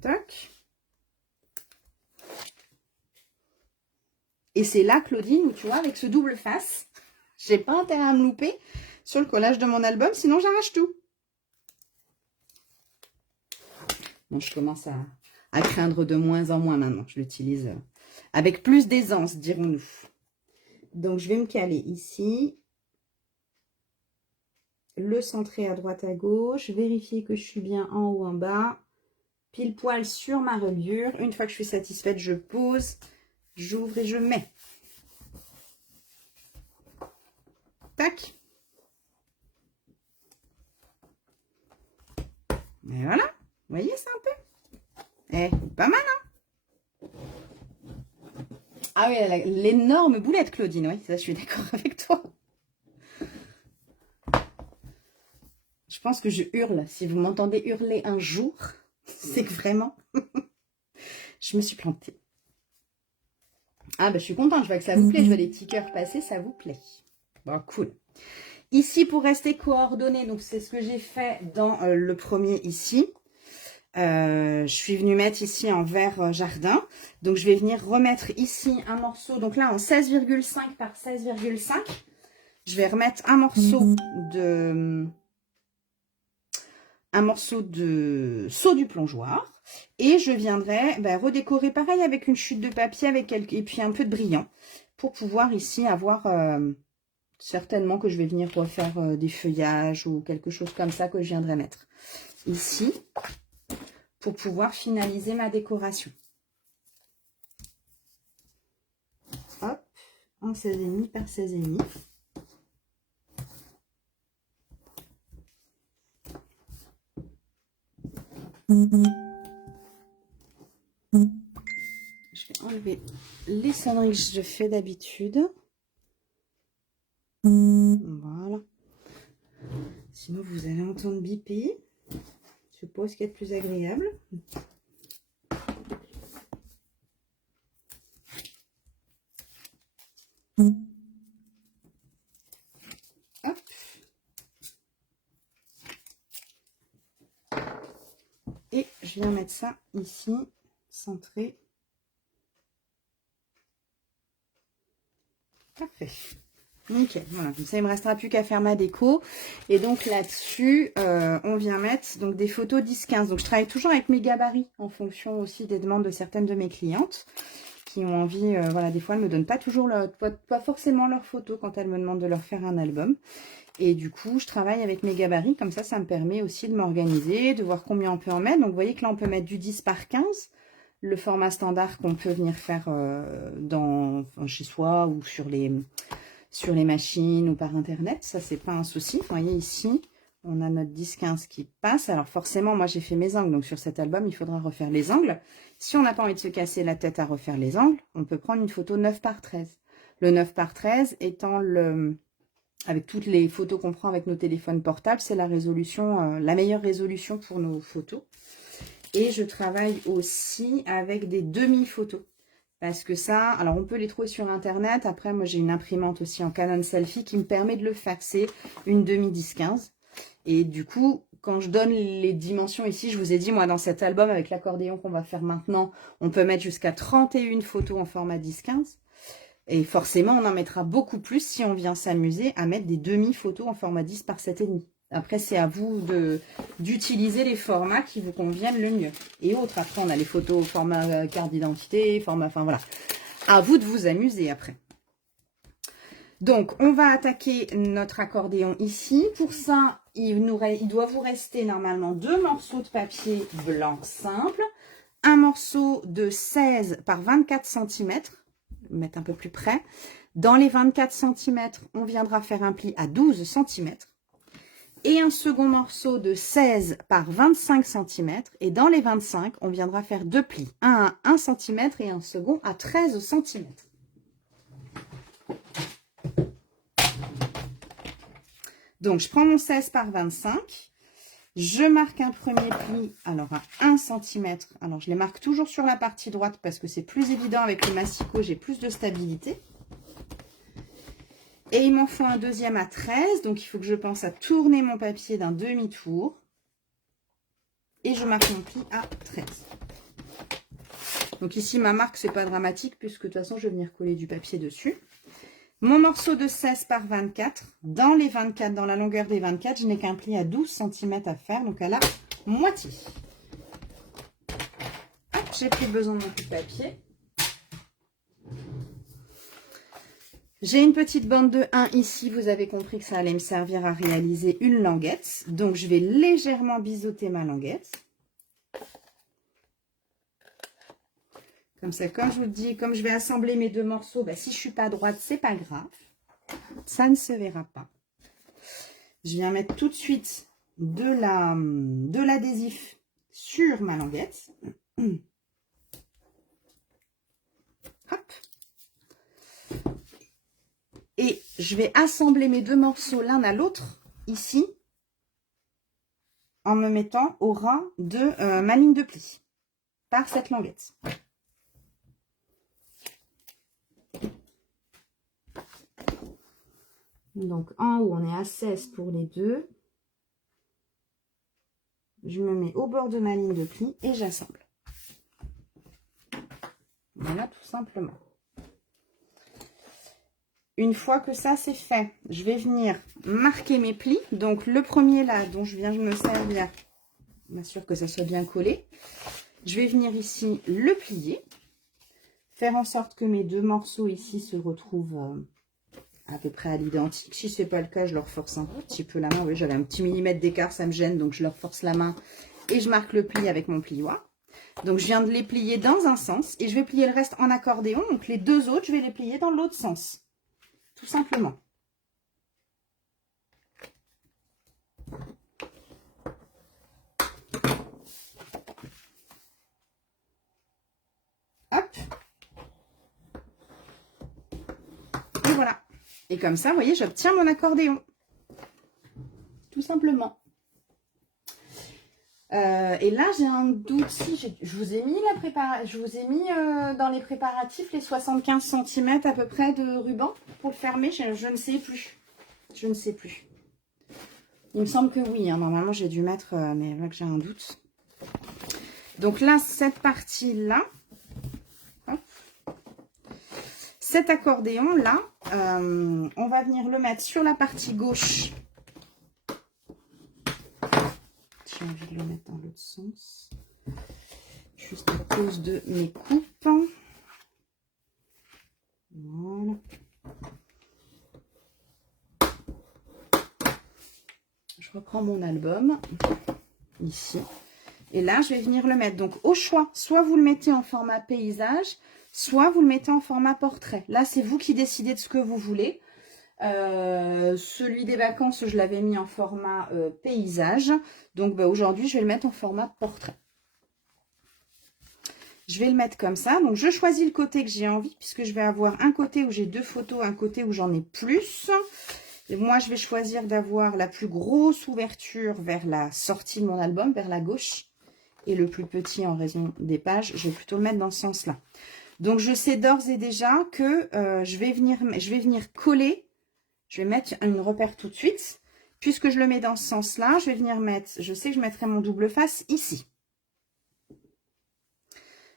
Tac. Et c'est là, Claudine, où tu vois, avec ce double face, j'ai pas intérêt à me louper sur le collage de mon album, sinon j'arrache tout. Bon, je commence à craindre de moins en moins maintenant. Je l'utilise avec plus d'aisance, dirons-nous. Donc, je vais me caler ici. Le centrer à droite à gauche. Vérifier que je suis bien en haut, en bas. Pile poil sur ma reliure. Une fois que je suis satisfaite, je pose. J'ouvre et je mets. Tac. Et voilà. Vous voyez ça un peu? Eh, pas mal, hein? Ah oui, elle a l'énorme boulette, Claudine. Oui, ça, je suis d'accord avec toi. Je pense que je hurle. Si vous m'entendez hurler un jour, c'est que vraiment, je me suis plantée. Ah, bah, je suis contente. Je vois que ça vous plaît. Je vois les petits cœurs passer. Ça vous plaît. Bon, cool. Ici, pour rester coordonné, donc c'est ce que j'ai fait dans le premier ici. Je suis venue mettre ici en vert jardin. Donc, je vais venir remettre ici un morceau. Donc là, en 16,5 par 16,5. Je vais remettre un morceau de saut du plongeoir. Et je viendrai redécorer pareil avec une chute de papier et puis un peu de brillant. Pour pouvoir ici avoir... certainement que je vais venir refaire des feuillages ou quelque chose comme ça que je viendrai mettre ici pour pouvoir finaliser ma décoration. Hop, en 16,5 par 16,5. Je vais enlever les sonneries que je fais d'habitude. Voilà. Sinon, vous allez entendre biper. Je suppose qu'il y a de plus agréable. Hop. Et je viens mettre ça ici, centré. Parfait. Nickel, voilà, comme ça il ne me restera plus qu'à faire ma déco. Et donc là-dessus, on vient mettre donc, des photos 10-15. Donc je travaille toujours avec mes gabarits en fonction aussi des demandes de certaines de mes clientes qui ont envie, voilà, des fois elles ne me donnent pas toujours pas forcément leurs photos quand elles me demandent de leur faire un album. Et du coup, je travaille avec mes gabarits, comme ça me permet aussi de m'organiser, de voir combien on peut en mettre. Donc vous voyez que là on peut mettre du 10 par 15. Le format standard qu'on peut venir faire chez soi ou sur les machines ou par internet, ça c'est pas un souci. Vous voyez ici, on a notre 10-15 qui passe. Alors forcément, moi j'ai fait mes angles, donc sur cet album, il faudra refaire les angles. Si on n'a pas envie de se casser la tête à refaire les angles, on peut prendre une photo 9 par 13. Le 9 par 13 étant avec toutes les photos qu'on prend avec nos téléphones portables, c'est la résolution, la meilleure résolution pour nos photos. Et je travaille aussi avec des demi-photos. Parce que ça, alors on peut les trouver sur internet. Après, moi j'ai une imprimante aussi en Canon Selfie qui me permet de le faire. C'est une demi 10-15. Et du coup, quand je donne les dimensions ici, je vous ai dit, moi dans cet album avec l'accordéon qu'on va faire maintenant, on peut mettre jusqu'à 31 photos en format 10-15. Et forcément, on en mettra beaucoup plus si on vient s'amuser à mettre des demi-photos en format 10 par 7,5. Après, c'est à vous d'utiliser les formats qui vous conviennent le mieux. Et autres, après, on a les photos au format carte d'identité, format, enfin voilà. À vous de vous amuser après. Donc, on va attaquer notre accordéon ici. Pour ça, il doit vous rester normalement 2 morceaux de papier blanc simple, un morceau de 16 par 24 cm, mettre un peu plus près. Dans les 24 cm, on viendra faire un pli à 12 cm. Et un second morceau de 16 par 25 cm. Et dans les 25, on viendra faire 2 plis. Un à 1 cm et un second à 13 cm. Donc, je prends mon 16 par 25. Je marque un premier pli, alors à 1 cm. Alors, je les marque toujours sur la partie droite parce que c'est plus évident avec le massicot, j'ai plus de stabilité. Et il m'en faut un deuxième à 13, donc il faut que je pense à tourner mon papier d'un demi-tour. Et je marque mon pli à 13. Donc ici, ma marque, c'est pas dramatique puisque de toute façon, je vais venir coller du papier dessus. Mon morceau de 16 par 24, dans les 24, dans la longueur des 24, je n'ai qu'un pli à 12 cm à faire, donc à la moitié. Hop, j'ai plus besoin de mon petit papier. J'ai une petite bande de 1 ici, vous avez compris que ça allait me servir à réaliser une languette. Donc, je vais légèrement biseauter ma languette. Comme ça, comme je vous le dis, comme je vais assembler mes 2 morceaux, bah, si je ne suis pas droite, c'est pas grave. Ça ne se verra pas. Je viens mettre tout de suite de l'adhésif sur ma languette. Hop. Et je vais assembler mes 2 morceaux l'un à l'autre, ici, en me mettant au ras de ma ligne de pli, par cette languette. Donc, en haut, on est à 16 pour les 2. Je me mets au bord de ma ligne de pli et j'assemble. Voilà, tout simplement. Une fois que ça c'est fait, je vais venir marquer mes plis. Donc le premier là dont je viens de me servir, je m'assure que ça soit bien collé. Je vais venir ici le plier, faire en sorte que mes 2 morceaux ici se retrouvent à peu près à l'identique. Si ce n'est pas le cas, je leur force un petit peu la main. Oui, j'avais un petit millimètre d'écart, ça me gêne, donc je leur force la main et je marque le pli avec mon plioir. Donc je viens de les plier dans un sens et je vais plier le reste en accordéon. Donc les 2 autres, je vais les plier dans l'autre sens. Tout simplement. Et comme ça, vous voyez, j'obtiens mon accordéon. Tout simplement. Et là, j'ai un doute. Si, je vous ai mis dans les préparatifs les 75 cm à peu près de ruban pour le fermer. Je ne sais plus. Je ne sais plus. Il me semble que oui. Hein, normalement, j'ai dû mettre, mais là que j'ai un doute. Donc là, cette partie-là, cet accordéon-là, on va venir le mettre sur la partie gauche. J'ai envie de le mettre dans l'autre sens. Juste à cause de mes coupes. Voilà. Je reprends mon album. Ici. Et là, je vais venir le mettre. Donc, au choix, soit vous le mettez en format paysage, soit vous le mettez en format portrait. Là, c'est vous qui décidez de ce que vous voulez. Celui des vacances, je l'avais mis en format paysage. Donc, aujourd'hui, je vais le mettre en format portrait. Je vais le mettre comme ça. Donc, je choisis le côté que j'ai envie, puisque je vais avoir un côté où j'ai 2 photos, un côté où j'en ai plus. Et moi, je vais choisir d'avoir la plus grosse ouverture vers la sortie de mon album, vers la gauche. Et le plus petit en raison des pages, je vais plutôt le mettre dans ce sens-là. Donc, je sais d'ores et déjà que je vais venir coller. Je vais mettre une repère tout de suite. Puisque je le mets dans ce sens-là, je vais venir mettre, je sais que je mettrai mon double face ici.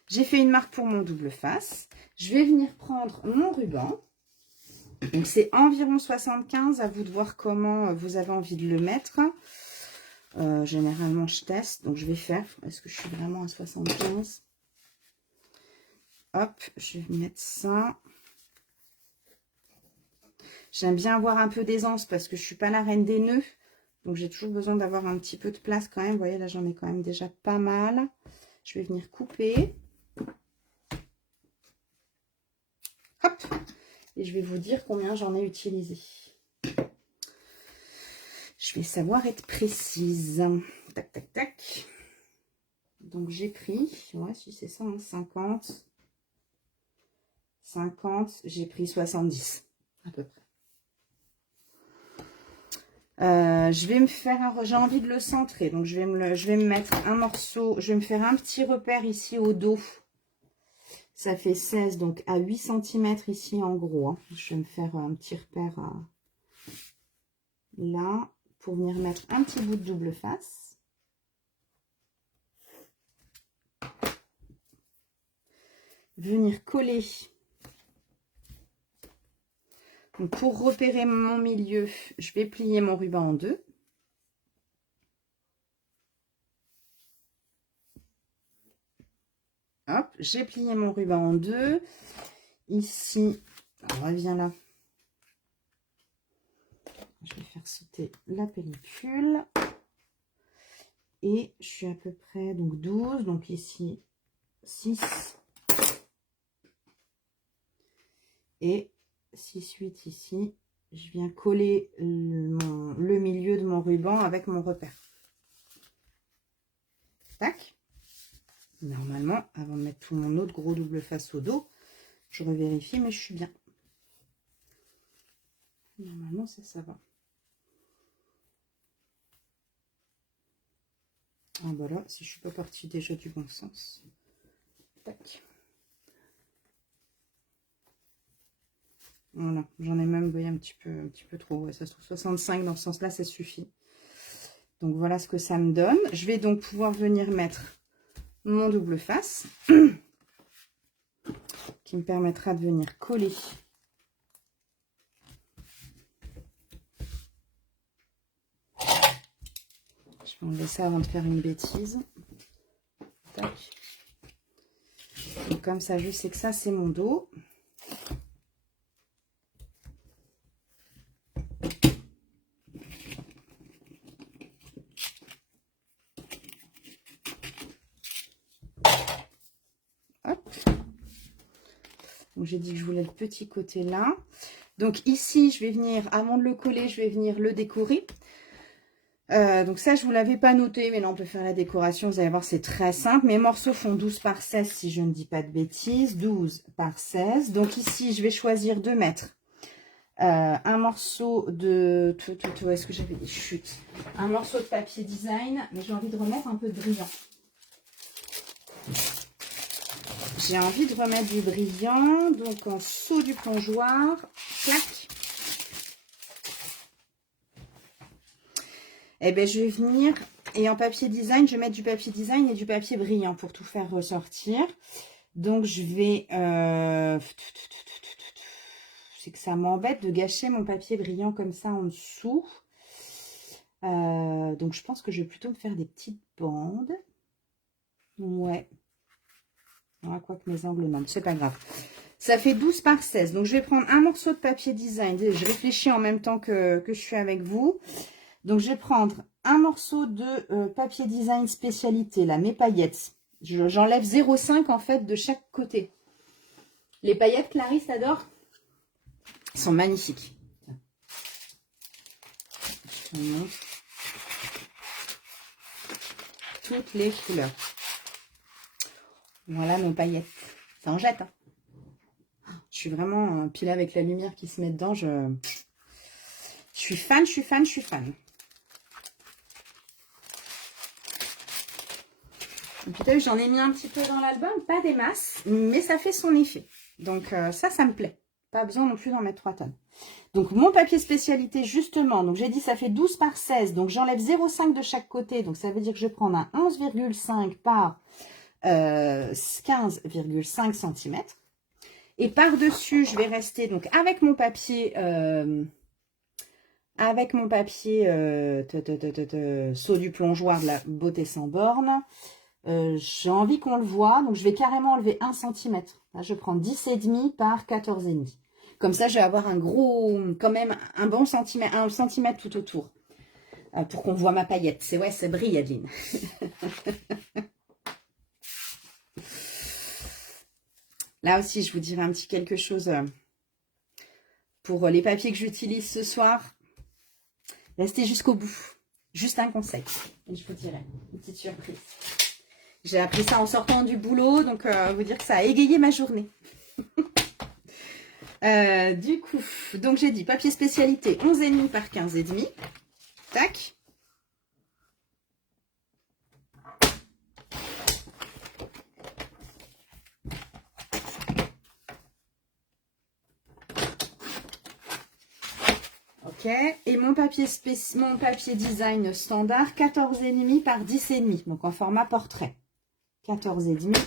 J'ai fait une marque pour mon double face. Je vais venir prendre mon ruban. Donc, c'est environ 75. À vous de voir comment vous avez envie de le mettre. Généralement, je teste. Donc, je vais faire. Est-ce que je suis vraiment à 75? Hop, je vais mettre ça. J'aime bien avoir un peu d'aisance parce que je ne suis pas la reine des nœuds. Donc, j'ai toujours besoin d'avoir un petit peu de place quand même. Vous voyez, là, j'en ai quand même déjà pas mal. Je vais venir couper. Hop. Et je vais vous dire combien j'en ai utilisé. Je vais savoir être précise. Tac, tac, tac. Donc, j'ai pris, ouais, si c'est ça, hein, 50. 50, j'ai pris 70 à peu près. Je vais me faire j'ai envie de le centrer, donc je vais me mettre un morceau, je vais me faire un petit repère ici au dos. Ça fait 16, donc à 8 cm ici en gros. Hein. Je vais me faire un petit repère là pour venir mettre un petit bout de double face. Venir coller. Donc, pour repérer mon milieu, je vais plier mon ruban en deux. Hop, j'ai plié mon ruban en deux. Ici, on revient là. Je vais faire sauter la pellicule. Et je suis à peu près donc 12. Donc ici, 6. Et 6, 8 ici. Je viens coller le milieu de mon ruban avec mon repère. Tac. Normalement, avant de mettre tout mon autre gros double face au dos, je revérifie, mais je suis bien. Normalement, ça va. Ah bah là, si je suis pas partie déjà du bon sens. Tac. Voilà, j'en ai même voyez, un petit peu trop. Ouais, ça se trouve 65 dans ce sens-là, ça suffit. Donc voilà ce que ça me donne. Je vais donc pouvoir venir mettre mon double face qui me permettra de venir coller. Je vais enlever ça avant de faire une bêtise. Tac. Donc comme ça, je sais que ça, c'est mon dos. Donc j'ai dit que je voulais le petit côté là. Donc ici, je vais venir, avant de le coller, je vais venir le décorer. Donc ça, je vous l'avais pas noté, mais là, on peut faire la décoration. Vous allez voir, c'est très simple. Mes morceaux font 12 par 16, si je ne dis pas de bêtises. 12 par 16. Donc ici, je vais choisir de mettre un morceau de... Est-ce que j'avais des chutes? Un morceau de papier design, mais j'ai envie de remettre un peu de brillant. J'ai envie de remettre du brillant, donc en saut du plongeoir, clac. Et ben je vais venir, et en papier design, je vais mettre du papier design et du papier brillant pour tout faire ressortir. Donc je vais... c'est que ça m'embête de gâcher mon papier brillant comme ça en dessous. Donc je pense que je vais plutôt me faire des petites bandes. Ouais. Ah, quoi que mes angles, non, c'est pas grave. Ça fait 12 par 16. Donc, je vais prendre un morceau de papier design. Je réfléchis en même temps que je suis avec vous. Donc, je vais prendre un morceau de papier design spécialité, là, mes paillettes. J'enlève 0,5 en fait de chaque côté. Les paillettes, Clarisse adore. Elles sont magnifiques. Je vous montre toutes les couleurs. Voilà nos paillettes. Ça en jette, hein. Je suis vraiment... Puis là, avec la lumière qui se met dedans, je suis fan, je suis fan, je suis fan. Et puis j'en ai mis un petit peu dans l'album, pas des masses, mais ça fait son effet. Donc ça me plaît. Pas besoin non plus d'en mettre 3 tonnes. Donc mon papier spécialité, justement, donc j'ai dit ça fait 12 par 16, donc j'enlève 0,5 de chaque côté. Donc ça veut dire que je vais prendre un 11,5 par 15,5 cm. Et par-dessus, je vais rester donc avec mon papier... saut du plongeoir de la beauté sans borne. J'ai envie qu'on le voit, donc je vais carrément enlever 1 cm. Là, je prends 10,5 par 14,5. Comme ça, je vais avoir un gros, quand même, un bon centimètre, 1 cm tout autour. Pour qu'on voit ma paillette. C'est ouais, ça brille, Adeline. Là aussi, je vous dirai un petit quelque chose pour les papiers que j'utilise ce soir. Restez jusqu'au bout. Juste un conseil. Et je vous dirai une petite surprise. J'ai appris ça en sortant du boulot, donc vous dire que ça a égayé ma journée. Du coup, donc j'ai dit papier spécialité 11,5 par 15,5. Tac. Ok. Et mon papier design standard 14,5 par 10,5. Donc en format portrait. 14,5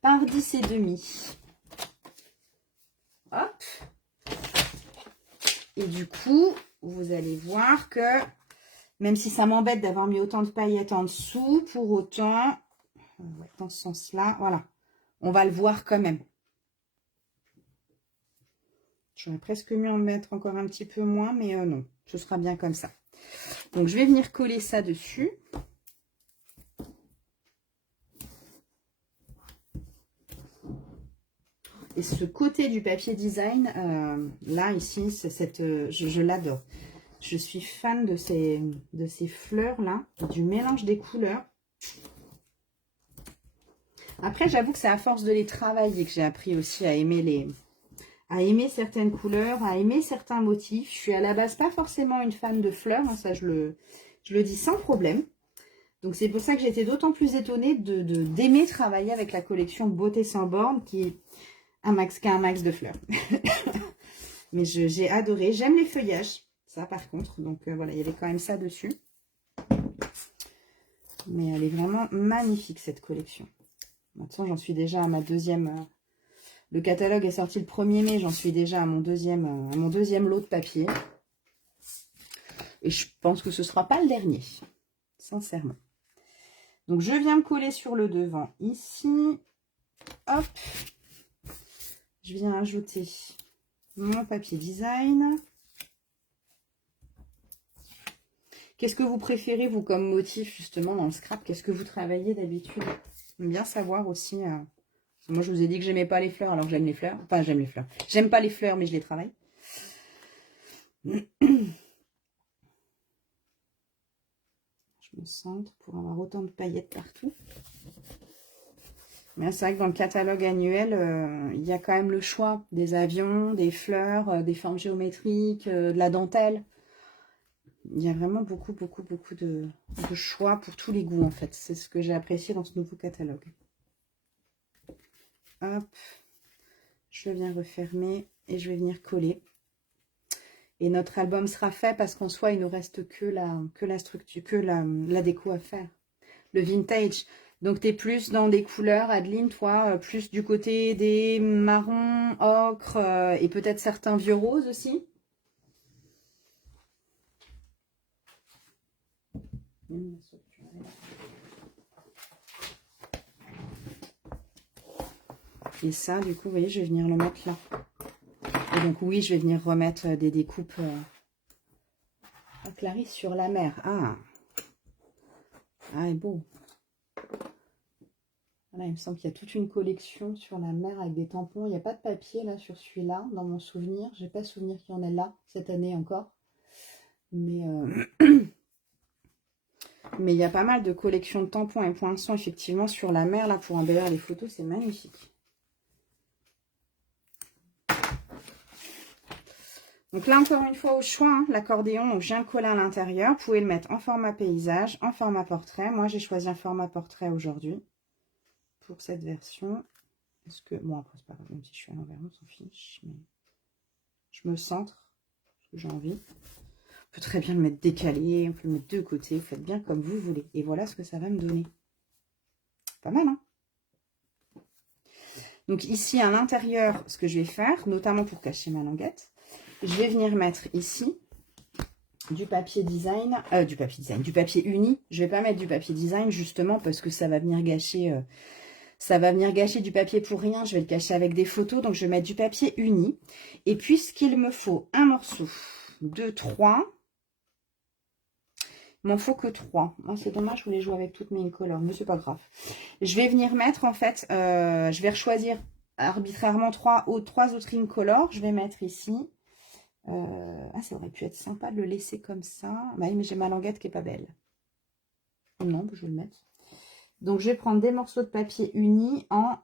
par 10,5. Hop. Et du coup, vous allez voir que, même si ça m'embête d'avoir mis autant de paillettes en dessous, pour autant, dans ce sens-là, voilà, on va le voir quand même. J'aurais presque mieux en mettre encore un petit peu moins, mais non, ce sera bien comme ça. Donc, je vais venir coller ça dessus. Et ce côté du papier design, là, ici, je l'adore. Je suis fan de ces fleurs-là, du mélange des couleurs. Après, j'avoue que c'est à force de les travailler que j'ai appris aussi à aimer certaines couleurs, à aimer certains motifs. Je suis à la base pas forcément une fan de fleurs, hein, ça je le dis sans problème. Donc c'est pour ça que j'étais d'autant plus étonnée d'aimer travailler avec la collection Beauté sans borne qui est un max de fleurs. Mais j'ai adoré. J'aime les feuillages, ça par contre. Donc voilà, il y avait quand même ça dessus. Mais elle est vraiment magnifique cette collection. Maintenant, j'en suis déjà à ma deuxième... le catalogue est sorti le 1er mai, j'en suis déjà à mon deuxième lot de papier. Et je pense que ce ne sera pas le dernier, sincèrement. Donc, je viens me coller sur le devant ici. Hop. Je viens ajouter mon papier design. Qu'est-ce que vous préférez, vous, comme motif, justement, dans le scrap? Qu'est-ce que vous travaillez d'habitude? J'aime bien savoir aussi... Moi, je vous ai dit que j'aimais pas les fleurs, alors que j'aime les fleurs. Enfin, j'aime les fleurs. J'aime pas les fleurs, mais je les travaille. Je me centre pour avoir autant de paillettes partout. C'est vrai que dans le catalogue annuel, il y a quand même le choix des avions, des fleurs, des formes géométriques, de la dentelle. Il y a vraiment beaucoup de choix pour tous les goûts en fait. C'est ce que j'ai apprécié dans ce nouveau catalogue. Hop, je viens refermer et je vais venir coller. Et notre album sera fait parce qu'en soi, il ne nous reste que la structure, que la déco à faire. Le vintage. Donc, tu es plus dans des couleurs, Adeline, toi, plus du côté des marrons, ocre et peut-être certains vieux roses aussi. Et ça, du coup, vous voyez, je vais venir le mettre là. Et donc, oui, je vais venir remettre des découpes à Clarisse sur la mer. Ah, est beau. Voilà, il me semble qu'il y a toute une collection sur la mer avec des tampons. Il n'y a pas de papier là sur celui-là, dans mon souvenir. Je n'ai pas souvenir qu'il y en ait là, cette année encore. Mais mais il y a pas mal de collections de tampons et poinçons, effectivement, sur la mer, là, pour embellir les photos. C'est magnifique. Donc là, encore une fois, au choix, hein, l'accordéon, donc je viens le coller à l'intérieur. Vous pouvez le mettre en format paysage, en format portrait. Moi, j'ai choisi un format portrait aujourd'hui pour cette version. Parce que, bon, après, c'est pas grave, même si je suis à l'envers, on s'en fiche. Mais je me centre, parce que j'ai envie. On peut très bien le mettre décalé, on peut le mettre de côté. Vous faites bien comme vous voulez. Et voilà ce que ça va me donner. Pas mal, hein? Donc ici, à l'intérieur, ce que je vais faire, notamment pour cacher ma languette, je vais venir mettre ici du papier design, du papier uni. Je vais pas mettre du papier design justement parce que ça va venir gâcher, du papier pour rien. Je vais le cacher avec des photos, donc je vais mettre du papier uni. Et puisqu'il me faut un morceau, 2, 3, il m'en faut que 3. Oh, c'est dommage, je voulais jouer avec toutes mes incolores, mais c'est pas grave. Je vais venir mettre en fait, je vais choisir arbitrairement 3 autres incolores. Je vais mettre ici. Ça aurait pu être sympa de le laisser comme ça. Bah oui, mais j'ai ma languette qui est pas belle. Non, je vais le mettre. Donc, je vais prendre des morceaux de papier unis en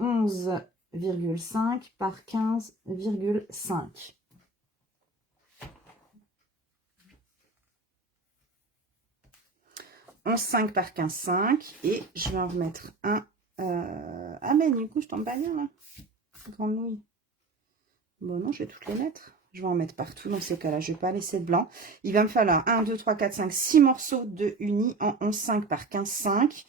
11,5 par 15,5. 11,5 par 15,5. Et je vais en remettre un. Ah, mais du coup, je tombe pas bien là. Grande nouille. Bon, non, je vais toutes les mettre. Je vais en mettre partout dans ces cas-là. Je ne vais pas laisser de blanc. Il va me falloir 1, 2, 3, 4, 5, 6 morceaux de uni en 11,5 par 15,5.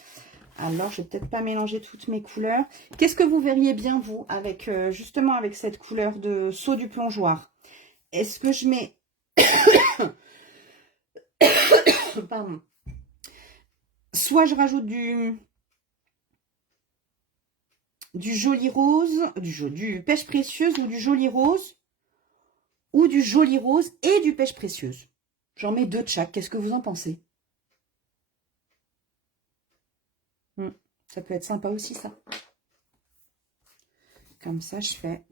Alors, je ne vais peut-être pas mélanger toutes mes couleurs. Qu'est-ce que vous verriez bien, vous, avec justement avec cette couleur de saut du plongeoir? Est-ce que je mets... Pardon. Soit je rajoute du joli rose, du pêche précieuse ou du joli rose, ou du joli rose et du pêche précieuse. J'en mets 2 de chaque. Qu'est-ce que vous en pensez? Ça peut être sympa aussi, ça. Comme ça, je fais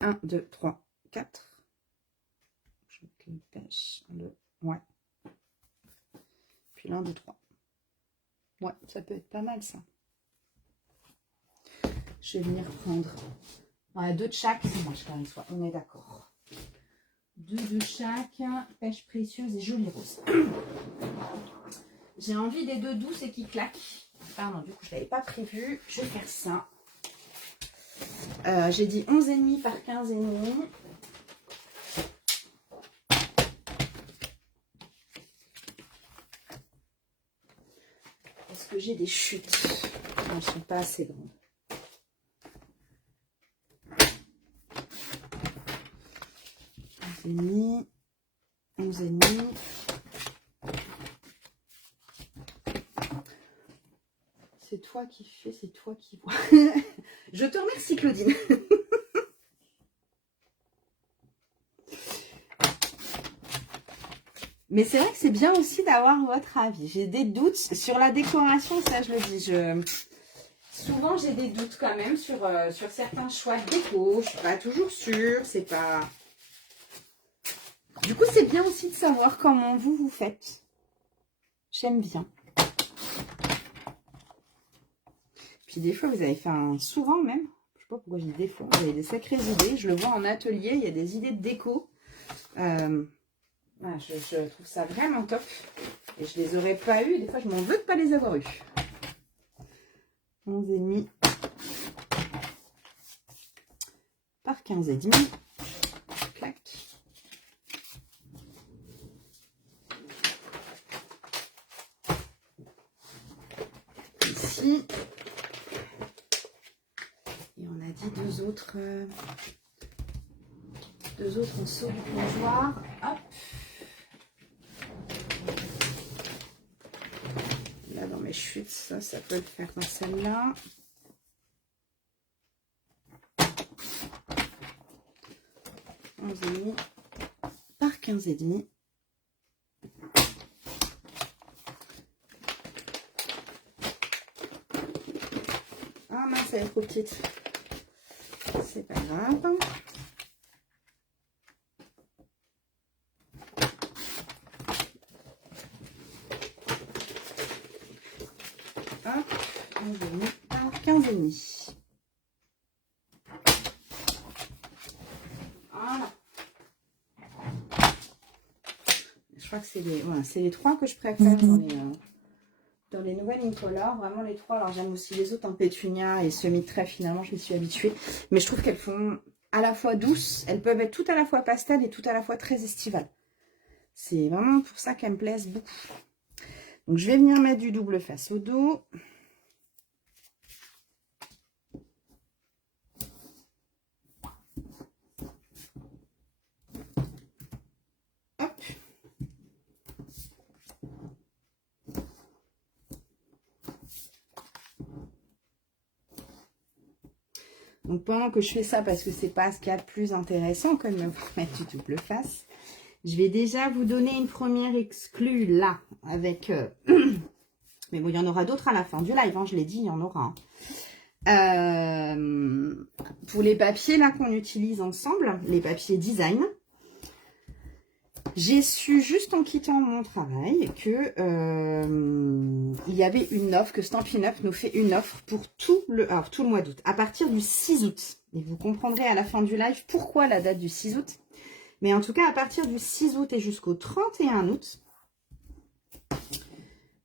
1, 2, 3, 4. Je pêche. 1, 2, ouais. Puis 1, 2, 3. Ouais, ça peut être pas mal, ça. Je vais venir prendre... Ouais, 2 de chaque. Moi, on est d'accord. 2 de chaque. Pêche précieuse et jolie rose. J'ai envie des 2 douces et qui claquent. Pardon, du coup, je ne l'avais pas prévu. Je vais faire ça. J'ai dit 11,5 par 15,5. Est-ce que j'ai des chutes? Elles ne sont pas assez grandes. Demi, 11,5. C'est toi qui fais, c'est toi qui vois. Je te remercie, Claudine. Mais c'est vrai que c'est bien aussi d'avoir votre avis. J'ai des doutes sur la décoration, ça je le dis. Souvent j'ai des doutes quand même sur certains choix de déco. Je suis pas toujours sûre, c'est pas... Du coup, c'est bien aussi de savoir comment vous faites. J'aime bien. si des fois vous avez fait souvent même, je sais pas pourquoi je dis des fois, vous avez des sacrées idées. Je le vois en atelier, il y a des idées de déco. Voilà, je trouve ça vraiment top. Et je les aurais pas eues. Des fois, je m'en veux de pas les avoir eues. 11,5 par 15,5. Clac. Ici. Et on a dit deux autres en saut du plongeoir. Hop. Là, dans mes chutes, ça peut le faire dans celle-là. Par 15,5. Ah mince, elle est trop petite. C'est pas grave. Hop, 11,5 par 15,5. Voilà. Je crois que c'est les trois que je préfère dans les nouvelles incolores. Vraiment les trois. Alors j'aime aussi les autres en pétunia et semi-trèfle. Finalement, je m'y suis habituée. Mais je trouve qu'elles font à la fois douces. Elles peuvent être tout à la fois pastel et tout à la fois très estivales. C'est vraiment pour ça qu'elles me plaisent beaucoup. Donc je vais venir mettre du double face au dos. Hop. Donc pendant que je fais ça, parce que c'est pas ce qu'il y a de plus intéressant quand même, mettre du double face, je vais déjà vous donner une première exclue là, avec... mais bon, il y en aura d'autres à la fin du live, hein, je l'ai dit, il y en aura. Pour les papiers là qu'on utilise ensemble, les papiers design, j'ai su juste en quittant mon travail que il y avait une offre, que Stampin' Up nous fait une offre pour tout le mois d'août, à partir du 6 août. Et vous comprendrez à la fin du live pourquoi la date du 6 août. Mais en tout cas, à partir du 6 août et jusqu'au 31 août,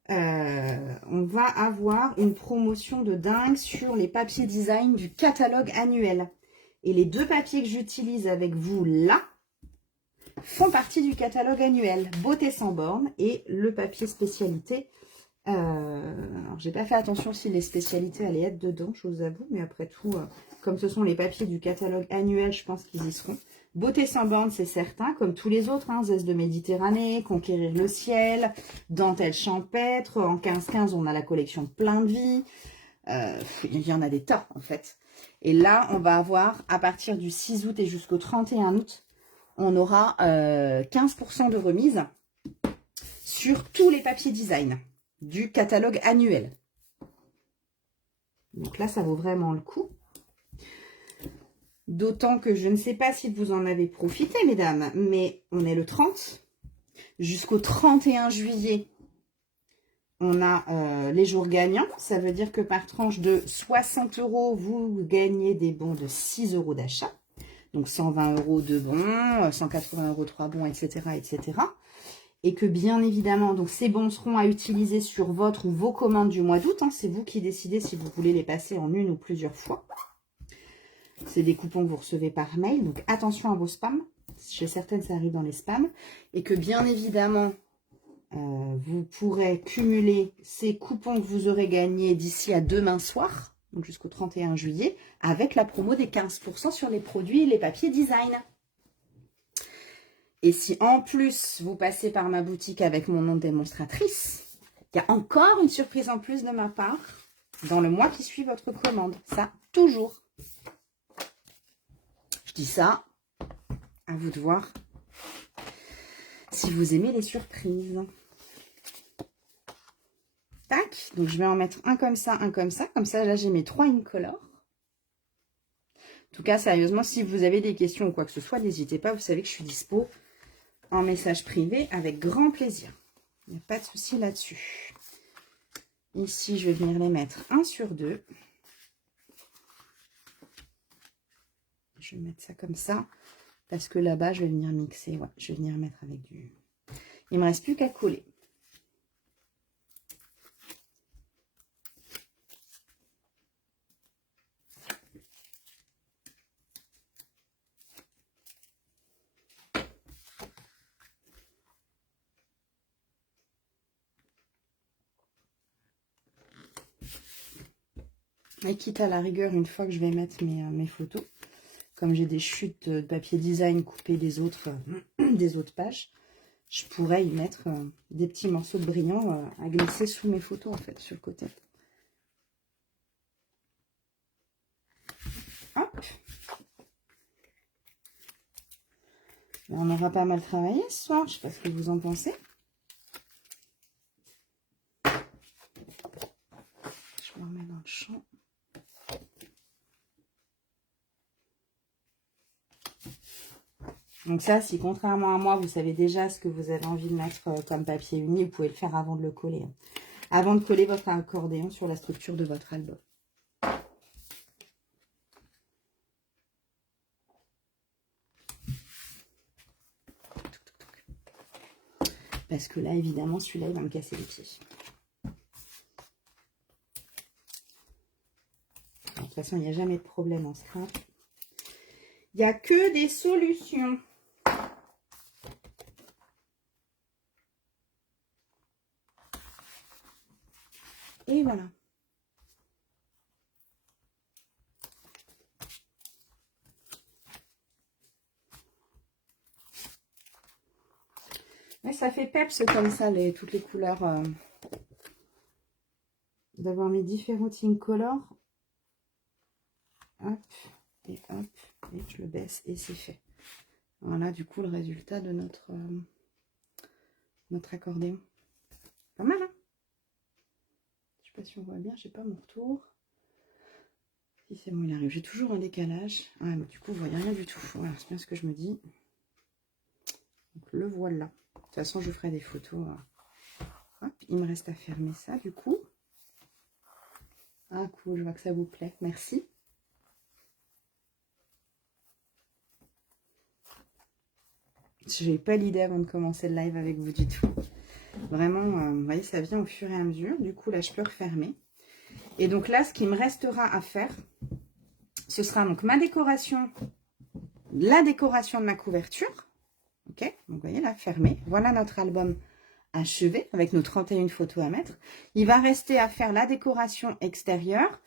on va avoir une promotion de dingue sur les papiers design du catalogue annuel. Et les deux papiers que j'utilise avec vous là font partie du catalogue annuel. Beauté sans borne et le papier spécialité. Alors, j'ai pas fait attention si les spécialités allaient être dedans, je vous avoue. Mais après tout, comme ce sont les papiers du catalogue annuel, je pense qu'ils y seront. Beauté sans borne, c'est certain, comme tous les autres, hein, Zeste de Méditerranée, Conquérir le ciel, Dentelle champêtre, en 15-15, on a la collection Plein de vie, il y en a des tas, en fait. Et là, on va avoir, à partir du 6 août et jusqu'au 31 août, on aura 15% de remise sur tous les papiers design du catalogue annuel. Donc là, ça vaut vraiment le coup. D'autant que je ne sais pas si vous en avez profité, mesdames, mais on est le 30. Jusqu'au 31 juillet, on a les jours gagnants. Ça veut dire que par tranche de 60 €, vous gagnez des bons de 6 € d'achat. Donc 120 € de bons, 180 € 3 bons, etc., etc. Et que bien évidemment, donc ces bons seront à utiliser sur votre ou vos commandes du mois d'août. Hein. C'est vous qui décidez si vous voulez les passer en une ou plusieurs fois. C'est des coupons que vous recevez par mail. Donc, attention à vos spams. Chez certaines, ça arrive dans les spams. Et que, bien évidemment, vous pourrez cumuler ces coupons que vous aurez gagnés d'ici à demain soir, donc jusqu'au 31 juillet, avec la promo des 15% sur les produits et les papiers design. Et si, en plus, vous passez par ma boutique avec mon nom de démonstratrice, il y a encore une surprise en plus de ma part dans le mois qui suit votre commande. Ça, toujours. Je dis ça, à vous de voir si vous aimez les surprises. Tac, donc je vais en mettre un comme ça, Comme ça, là, j'ai mes 3 incolores. En tout cas, sérieusement, si vous avez des questions ou quoi que ce soit, n'hésitez pas. Vous savez que je suis dispo en message privé avec grand plaisir. Il n'y a pas de souci là-dessus. Ici, je vais venir les mettre 1 sur 2. je vais mettre ça comme ça. Parce que là-bas, je vais venir mixer. Ouais, je vais venir mettre avec du... Il me reste plus qu'à coller. Et quitte à la rigueur, une fois que je vais mettre mes photos, comme j'ai des chutes de papier design coupées des autres pages, je pourrais y mettre des petits morceaux de brillant à glisser sous mes photos, en fait, sur le côté. Hop. On aura pas mal travaillé ce soir, je ne sais pas ce que vous en pensez. Je me remets dans le champ. Donc ça, si contrairement à moi, vous savez déjà ce que vous avez envie de mettre comme papier uni, vous pouvez le faire avant de le coller. Avant de coller votre accordéon sur la structure de votre album. Parce que là, évidemment, celui-là, il va me casser les pieds. De toute façon, il n'y a jamais de problème en scrap. Il n'y a que des solutions. Et voilà. Mais ça fait peps comme ça, toutes les couleurs. D'avoir mis différents Incolor. Hop, et je le baisse et c'est fait. Voilà, du coup, le résultat de notre accordéon. Pas mal, hein? Je sais pas si on voit bien, j'ai pas mon retour. Si c'est bon, il arrive. J'ai toujours un décalage. Ah, mais du coup, vous voyez rien du tout. Voilà, c'est bien ce que je me dis. Donc, le voilà. De toute façon, je ferai des photos. Hop, il me reste à fermer ça, du coup. Ah, cool, je vois que ça vous plaît. Merci. Je n'ai pas l'idée avant de commencer le live avec vous du tout. Vraiment, vous voyez, ça vient au fur et à mesure. Du coup, là, je peux refermer. Et donc là, ce qui me restera à faire, ce sera donc ma décoration, la décoration de ma couverture. Ok, donc vous voyez là, fermé. Voilà notre album achevé avec nos 31 photos à mettre. Il va rester à faire la décoration extérieure.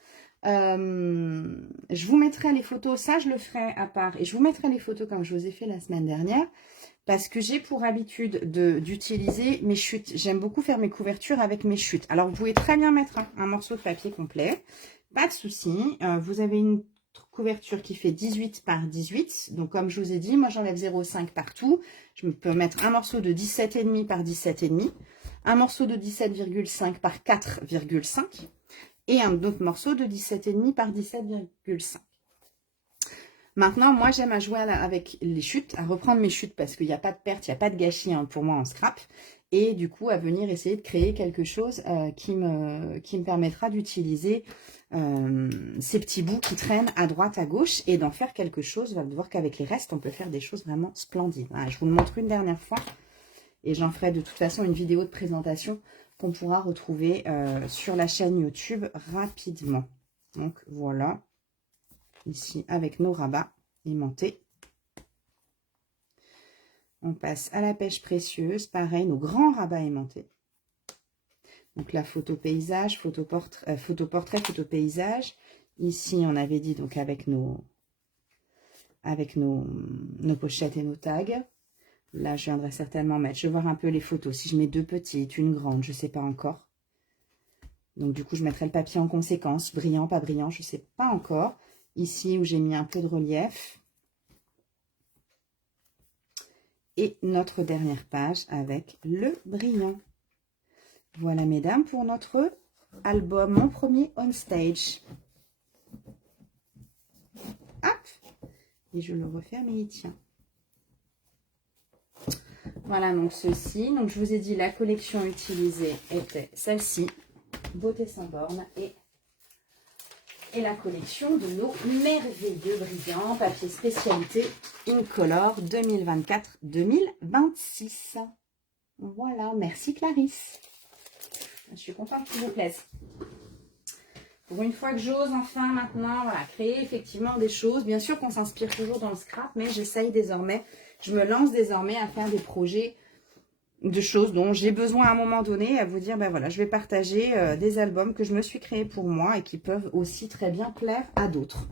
Je vous mettrai les photos, ça je le ferai à part. Et je vous mettrai les photos comme je vous ai fait la semaine dernière. Parce que j'ai pour habitude d'utiliser mes chutes. J'aime beaucoup faire mes couvertures avec mes chutes. Alors, vous pouvez très bien mettre un morceau de papier complet. Pas de souci. Vous avez une couverture qui fait 18 par 18. Donc, comme je vous ai dit, moi, j'enlève 0,5 partout. Je peux mettre un morceau de 17,5 par 17,5. Un morceau de 17,5 par 4,5. Et un autre morceau de 17,5 par 17,5. Maintenant, moi, j'aime à jouer avec les chutes, à reprendre mes chutes parce qu'il n'y a pas de perte, il n'y a pas de gâchis pour moi en scrap. Et du coup, à venir essayer de créer quelque chose qui me permettra d'utiliser ces petits bouts qui traînent à droite, à gauche et d'en faire quelque chose. Vous allez voir qu'avec les restes, on peut faire des choses vraiment splendides. Voilà, je vous le montre une dernière fois et j'en ferai de toute façon une vidéo de présentation qu'on pourra retrouver sur la chaîne YouTube rapidement. Donc, voilà. Ici avec nos rabats aimantés. On passe à la pêche précieuse. Pareil, nos grands rabats aimantés. Donc la photo paysage, photo portrait, photo paysage. Ici, on avait dit donc avec nos pochettes et nos tags. Là, je viendrai certainement mettre. Je vais voir un peu les photos. Si je mets deux petites, une grande, je ne sais pas encore. Donc du coup, je mettrai le papier en conséquence. Brillant, pas brillant, je ne sais pas encore. Ici où j'ai mis un peu de relief. Et notre dernière page avec le brillant. Voilà mesdames pour notre album, mon premier on stage. Hop. Et je le referme et il tient. Voilà donc ceci. Donc je vous ai dit la collection utilisée était celle-ci. Beauté sans borne. et la collection de nos merveilleux brillants papier spécialité Incolor 2024-2026. Voilà, merci Clarisse. Je suis contente qu'il vous plaise. Pour une fois que j'ose enfin maintenant voilà, créer effectivement des choses. Bien sûr qu'on s'inspire toujours dans le scrap, mais j'essaye désormais, je me lance désormais à faire des projets de choses dont j'ai besoin à un moment donné, à vous dire, ben voilà, je vais partager des albums que je me suis créés pour moi et qui peuvent aussi très bien plaire à d'autres.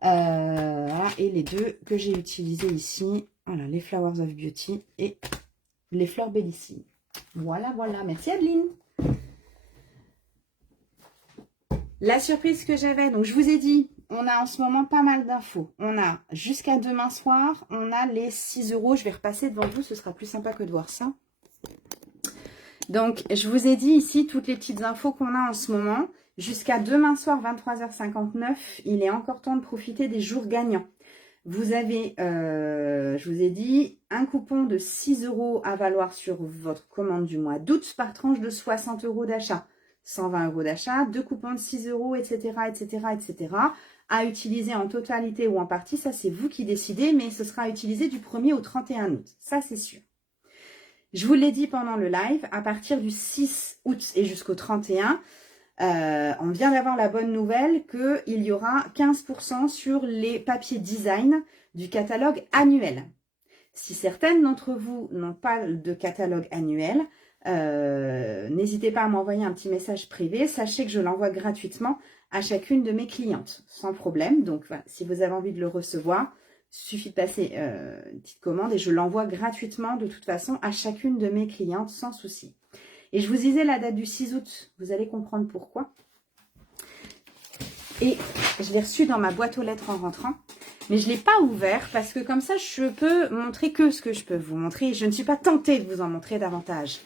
Voilà, et les deux que j'ai utilisés ici, voilà, les Flowers of Beauty et les Fleurs Bellissimes. Voilà, voilà, merci Adeline. La surprise que j'avais, donc je vous ai dit, on a en ce moment pas mal d'infos. On a jusqu'à demain soir, on a les 6 €. Je vais repasser devant vous, ce sera plus sympa que de voir ça. Donc, je vous ai dit ici toutes les petites infos qu'on a en ce moment. Jusqu'à demain soir, 23h59, il est encore temps de profiter des jours gagnants. Vous avez, je vous ai dit, un coupon de 6 € à valoir sur votre commande du mois d'août par tranche de 60 € d'achat. 120 € d'achat, 2 coupons de 6 €, etc., etc., etc. À utiliser en totalité ou en partie, ça c'est vous qui décidez, mais ce sera utilisé du 1er au 31 août, ça c'est sûr. Je vous l'ai dit pendant le live, à partir du 6 août et jusqu'au 31, on vient d'avoir la bonne nouvelle qu'il y aura 15% sur les papiers design du catalogue annuel. Si certaines d'entre vous n'ont pas de catalogue annuel, n'hésitez pas à m'envoyer un petit message privé. Sachez que je l'envoie gratuitement à chacune de mes clientes, sans problème. Donc, voilà, si vous avez envie de le recevoir, il suffit de passer une petite commande et je l'envoie gratuitement de toute façon à chacune de mes clientes, sans souci. Et je vous disais la date du 6 août, vous allez comprendre pourquoi. Et je l'ai reçu dans ma boîte aux lettres en rentrant. Mais je ne l'ai pas ouvert parce que comme ça, je peux montrer que ce que je peux vous montrer. Je ne suis pas tentée de vous en montrer davantage.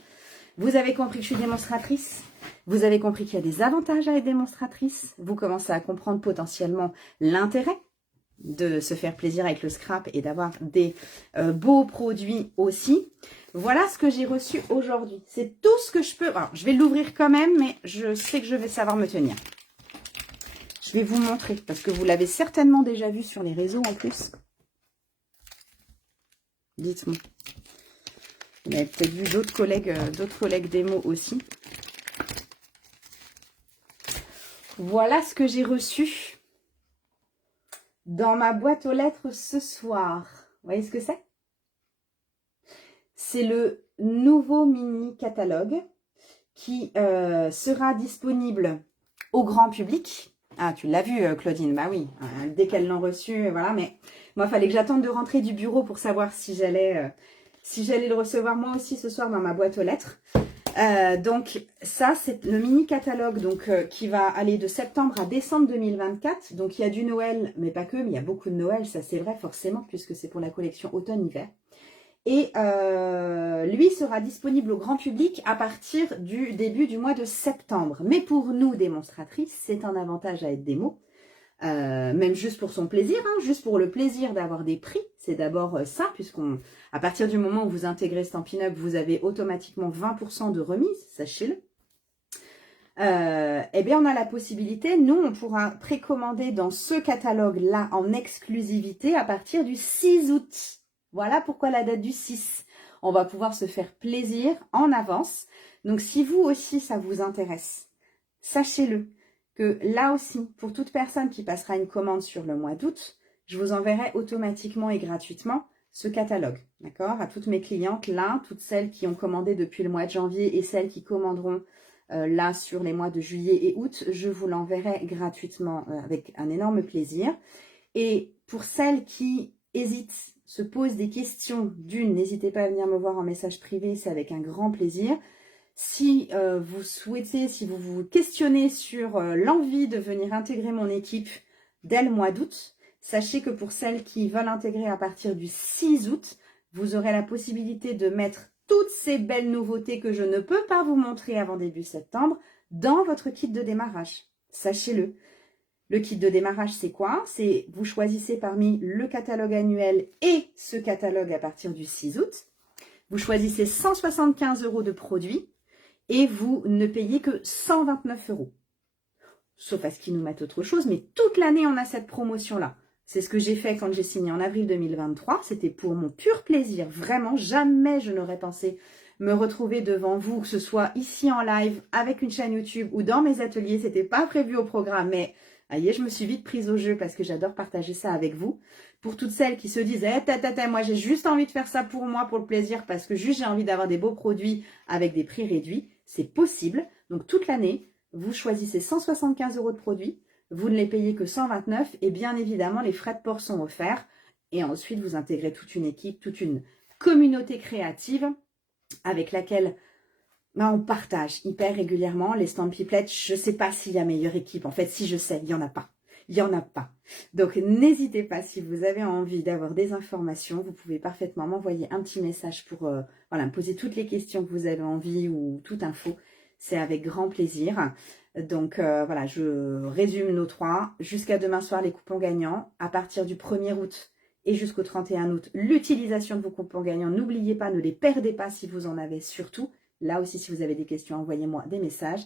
Vous avez compris que je suis démonstratrice. Vous avez compris qu'il y a des avantages à être démonstratrice. Vous commencez à comprendre potentiellement l'intérêt de se faire plaisir avec le scrap et d'avoir des beaux produits aussi. Voilà ce que j'ai reçu aujourd'hui. C'est tout ce que je peux. Alors, je vais l'ouvrir quand même, mais je sais que je vais savoir me tenir. Je vais vous montrer, parce que vous l'avez certainement déjà vu sur les réseaux en plus. Dites-moi. Vous avez peut-être vu d'autres collègues démo aussi. Voilà ce que j'ai reçu dans ma boîte aux lettres ce soir. Vous voyez ce que c'est? C'est le nouveau mini catalogue qui sera disponible au grand public. Ah, tu l'as vu, Claudine? Bah oui, dès qu'elle l'a reçu, voilà. Mais moi, il fallait que j'attende de rentrer du bureau pour savoir si j'allais le recevoir moi aussi ce soir dans ma boîte aux lettres. Donc, ça, c'est le mini catalogue donc, qui va aller de septembre à décembre 2024. Donc, il y a du Noël, mais pas que, mais il y a beaucoup de Noël. Ça, c'est vrai forcément, puisque c'est pour la collection automne-hiver. Et lui sera disponible au grand public à partir du début du mois de septembre. Mais pour nous, démonstratrices, c'est un avantage à être démo. Même juste pour son plaisir, hein, juste pour le plaisir d'avoir des prix. C'est d'abord ça, puisqu'à partir du moment où vous intégrez Stampin' Up, vous avez automatiquement 20% de remise, sachez-le. Eh bien, on a la possibilité, nous, on pourra précommander dans ce catalogue-là en exclusivité à partir du 6 août. Voilà pourquoi la date du 6. On va pouvoir se faire plaisir en avance. Donc, si vous aussi, ça vous intéresse, sachez-le que là aussi, pour toute personne qui passera une commande sur le mois d'août, je vous enverrai automatiquement et gratuitement ce catalogue. D'accord? À toutes mes clientes, là, toutes celles qui ont commandé depuis le mois de janvier et celles qui commanderont là sur les mois de juillet et août, je vous l'enverrai gratuitement avec un énorme plaisir. Et pour celles qui hésitent, se posent des questions, n'hésitez pas à venir me voir en message privé, c'est avec un grand plaisir. Si vous souhaitez, si vous vous questionnez sur l'envie de venir intégrer mon équipe dès le mois d'août, sachez que pour celles qui veulent intégrer à partir du 6 août, vous aurez la possibilité de mettre toutes ces belles nouveautés que je ne peux pas vous montrer avant début septembre dans votre kit de démarrage. Sachez-le. Le kit de démarrage, c'est quoi? C'est vous choisissez parmi le catalogue annuel et ce catalogue à partir du 6 août. Vous choisissez 175 € de produits et vous ne payez que 129 €. sauf à ce qu'ils nous mettent autre chose, mais toute l'année, on a cette promotion-là. C'est ce que j'ai fait quand j'ai signé en avril 2023. C'était pour mon pur plaisir. Vraiment, jamais je n'aurais pensé me retrouver devant vous, que ce soit ici en live, avec une chaîne YouTube ou dans mes ateliers. C'était pas prévu au programme, mais aïe, je me suis vite prise au jeu parce que j'adore partager ça avec vous. Pour toutes celles qui se disent moi j'ai juste envie de faire ça pour moi, pour le plaisir, parce que juste j'ai envie d'avoir des beaux produits avec des prix réduits, c'est possible. Donc toute l'année, vous choisissez 175 € de produits. Vous ne les payez que 129 et bien évidemment, les frais de port sont offerts. Et ensuite, vous intégrez toute une équipe, toute une communauté créative avec laquelle on partage hyper régulièrement. Les Stampy Pledge, je ne sais pas s'il y a meilleure équipe. En fait, si je sais, il n'y en a pas. Il n'y en a pas. Donc, n'hésitez pas, si vous avez envie d'avoir des informations, vous pouvez parfaitement m'envoyer un petit message pour me poser toutes les questions que vous avez envie ou toute info. C'est avec grand plaisir. Donc, voilà, je résume nos 3. Jusqu'à demain soir, les coupons gagnants. À partir du 1er août et jusqu'au 31 août, l'utilisation de vos coupons gagnants. N'oubliez pas, ne les perdez pas si vous en avez surtout. Là aussi, si vous avez des questions, envoyez-moi des messages.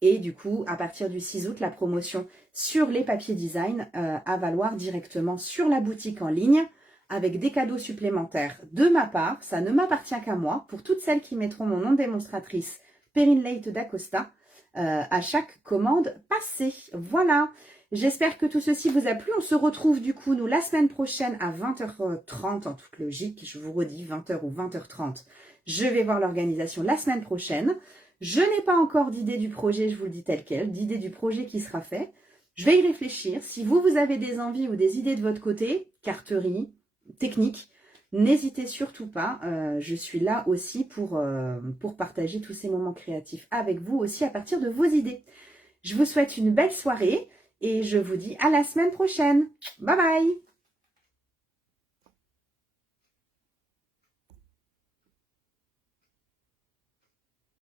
Et du coup, à partir du 6 août, la promotion sur les papiers design à valoir directement sur la boutique en ligne avec des cadeaux supplémentaires de ma part. Ça ne m'appartient qu'à moi. Pour toutes celles qui mettront mon nom de démonstratrice, Perrine Leite d'Acosta, à chaque commande passée. Voilà. J'espère que tout ceci vous a plu. On se retrouve du coup, nous, la semaine prochaine à 20h30 en toute logique. Je vous redis 20h ou 20h30. Je vais voir l'organisation la semaine prochaine. Je n'ai pas encore d'idée du projet, je vous le dis tel quel, d'idée du projet qui sera fait. Je vais y réfléchir. Si vous avez des envies ou des idées de votre côté, carterie, technique, n'hésitez surtout pas. Je suis là aussi pour partager tous ces moments créatifs avec vous aussi à partir de vos idées. Je vous souhaite une belle soirée et je vous dis à la semaine prochaine. Bye bye!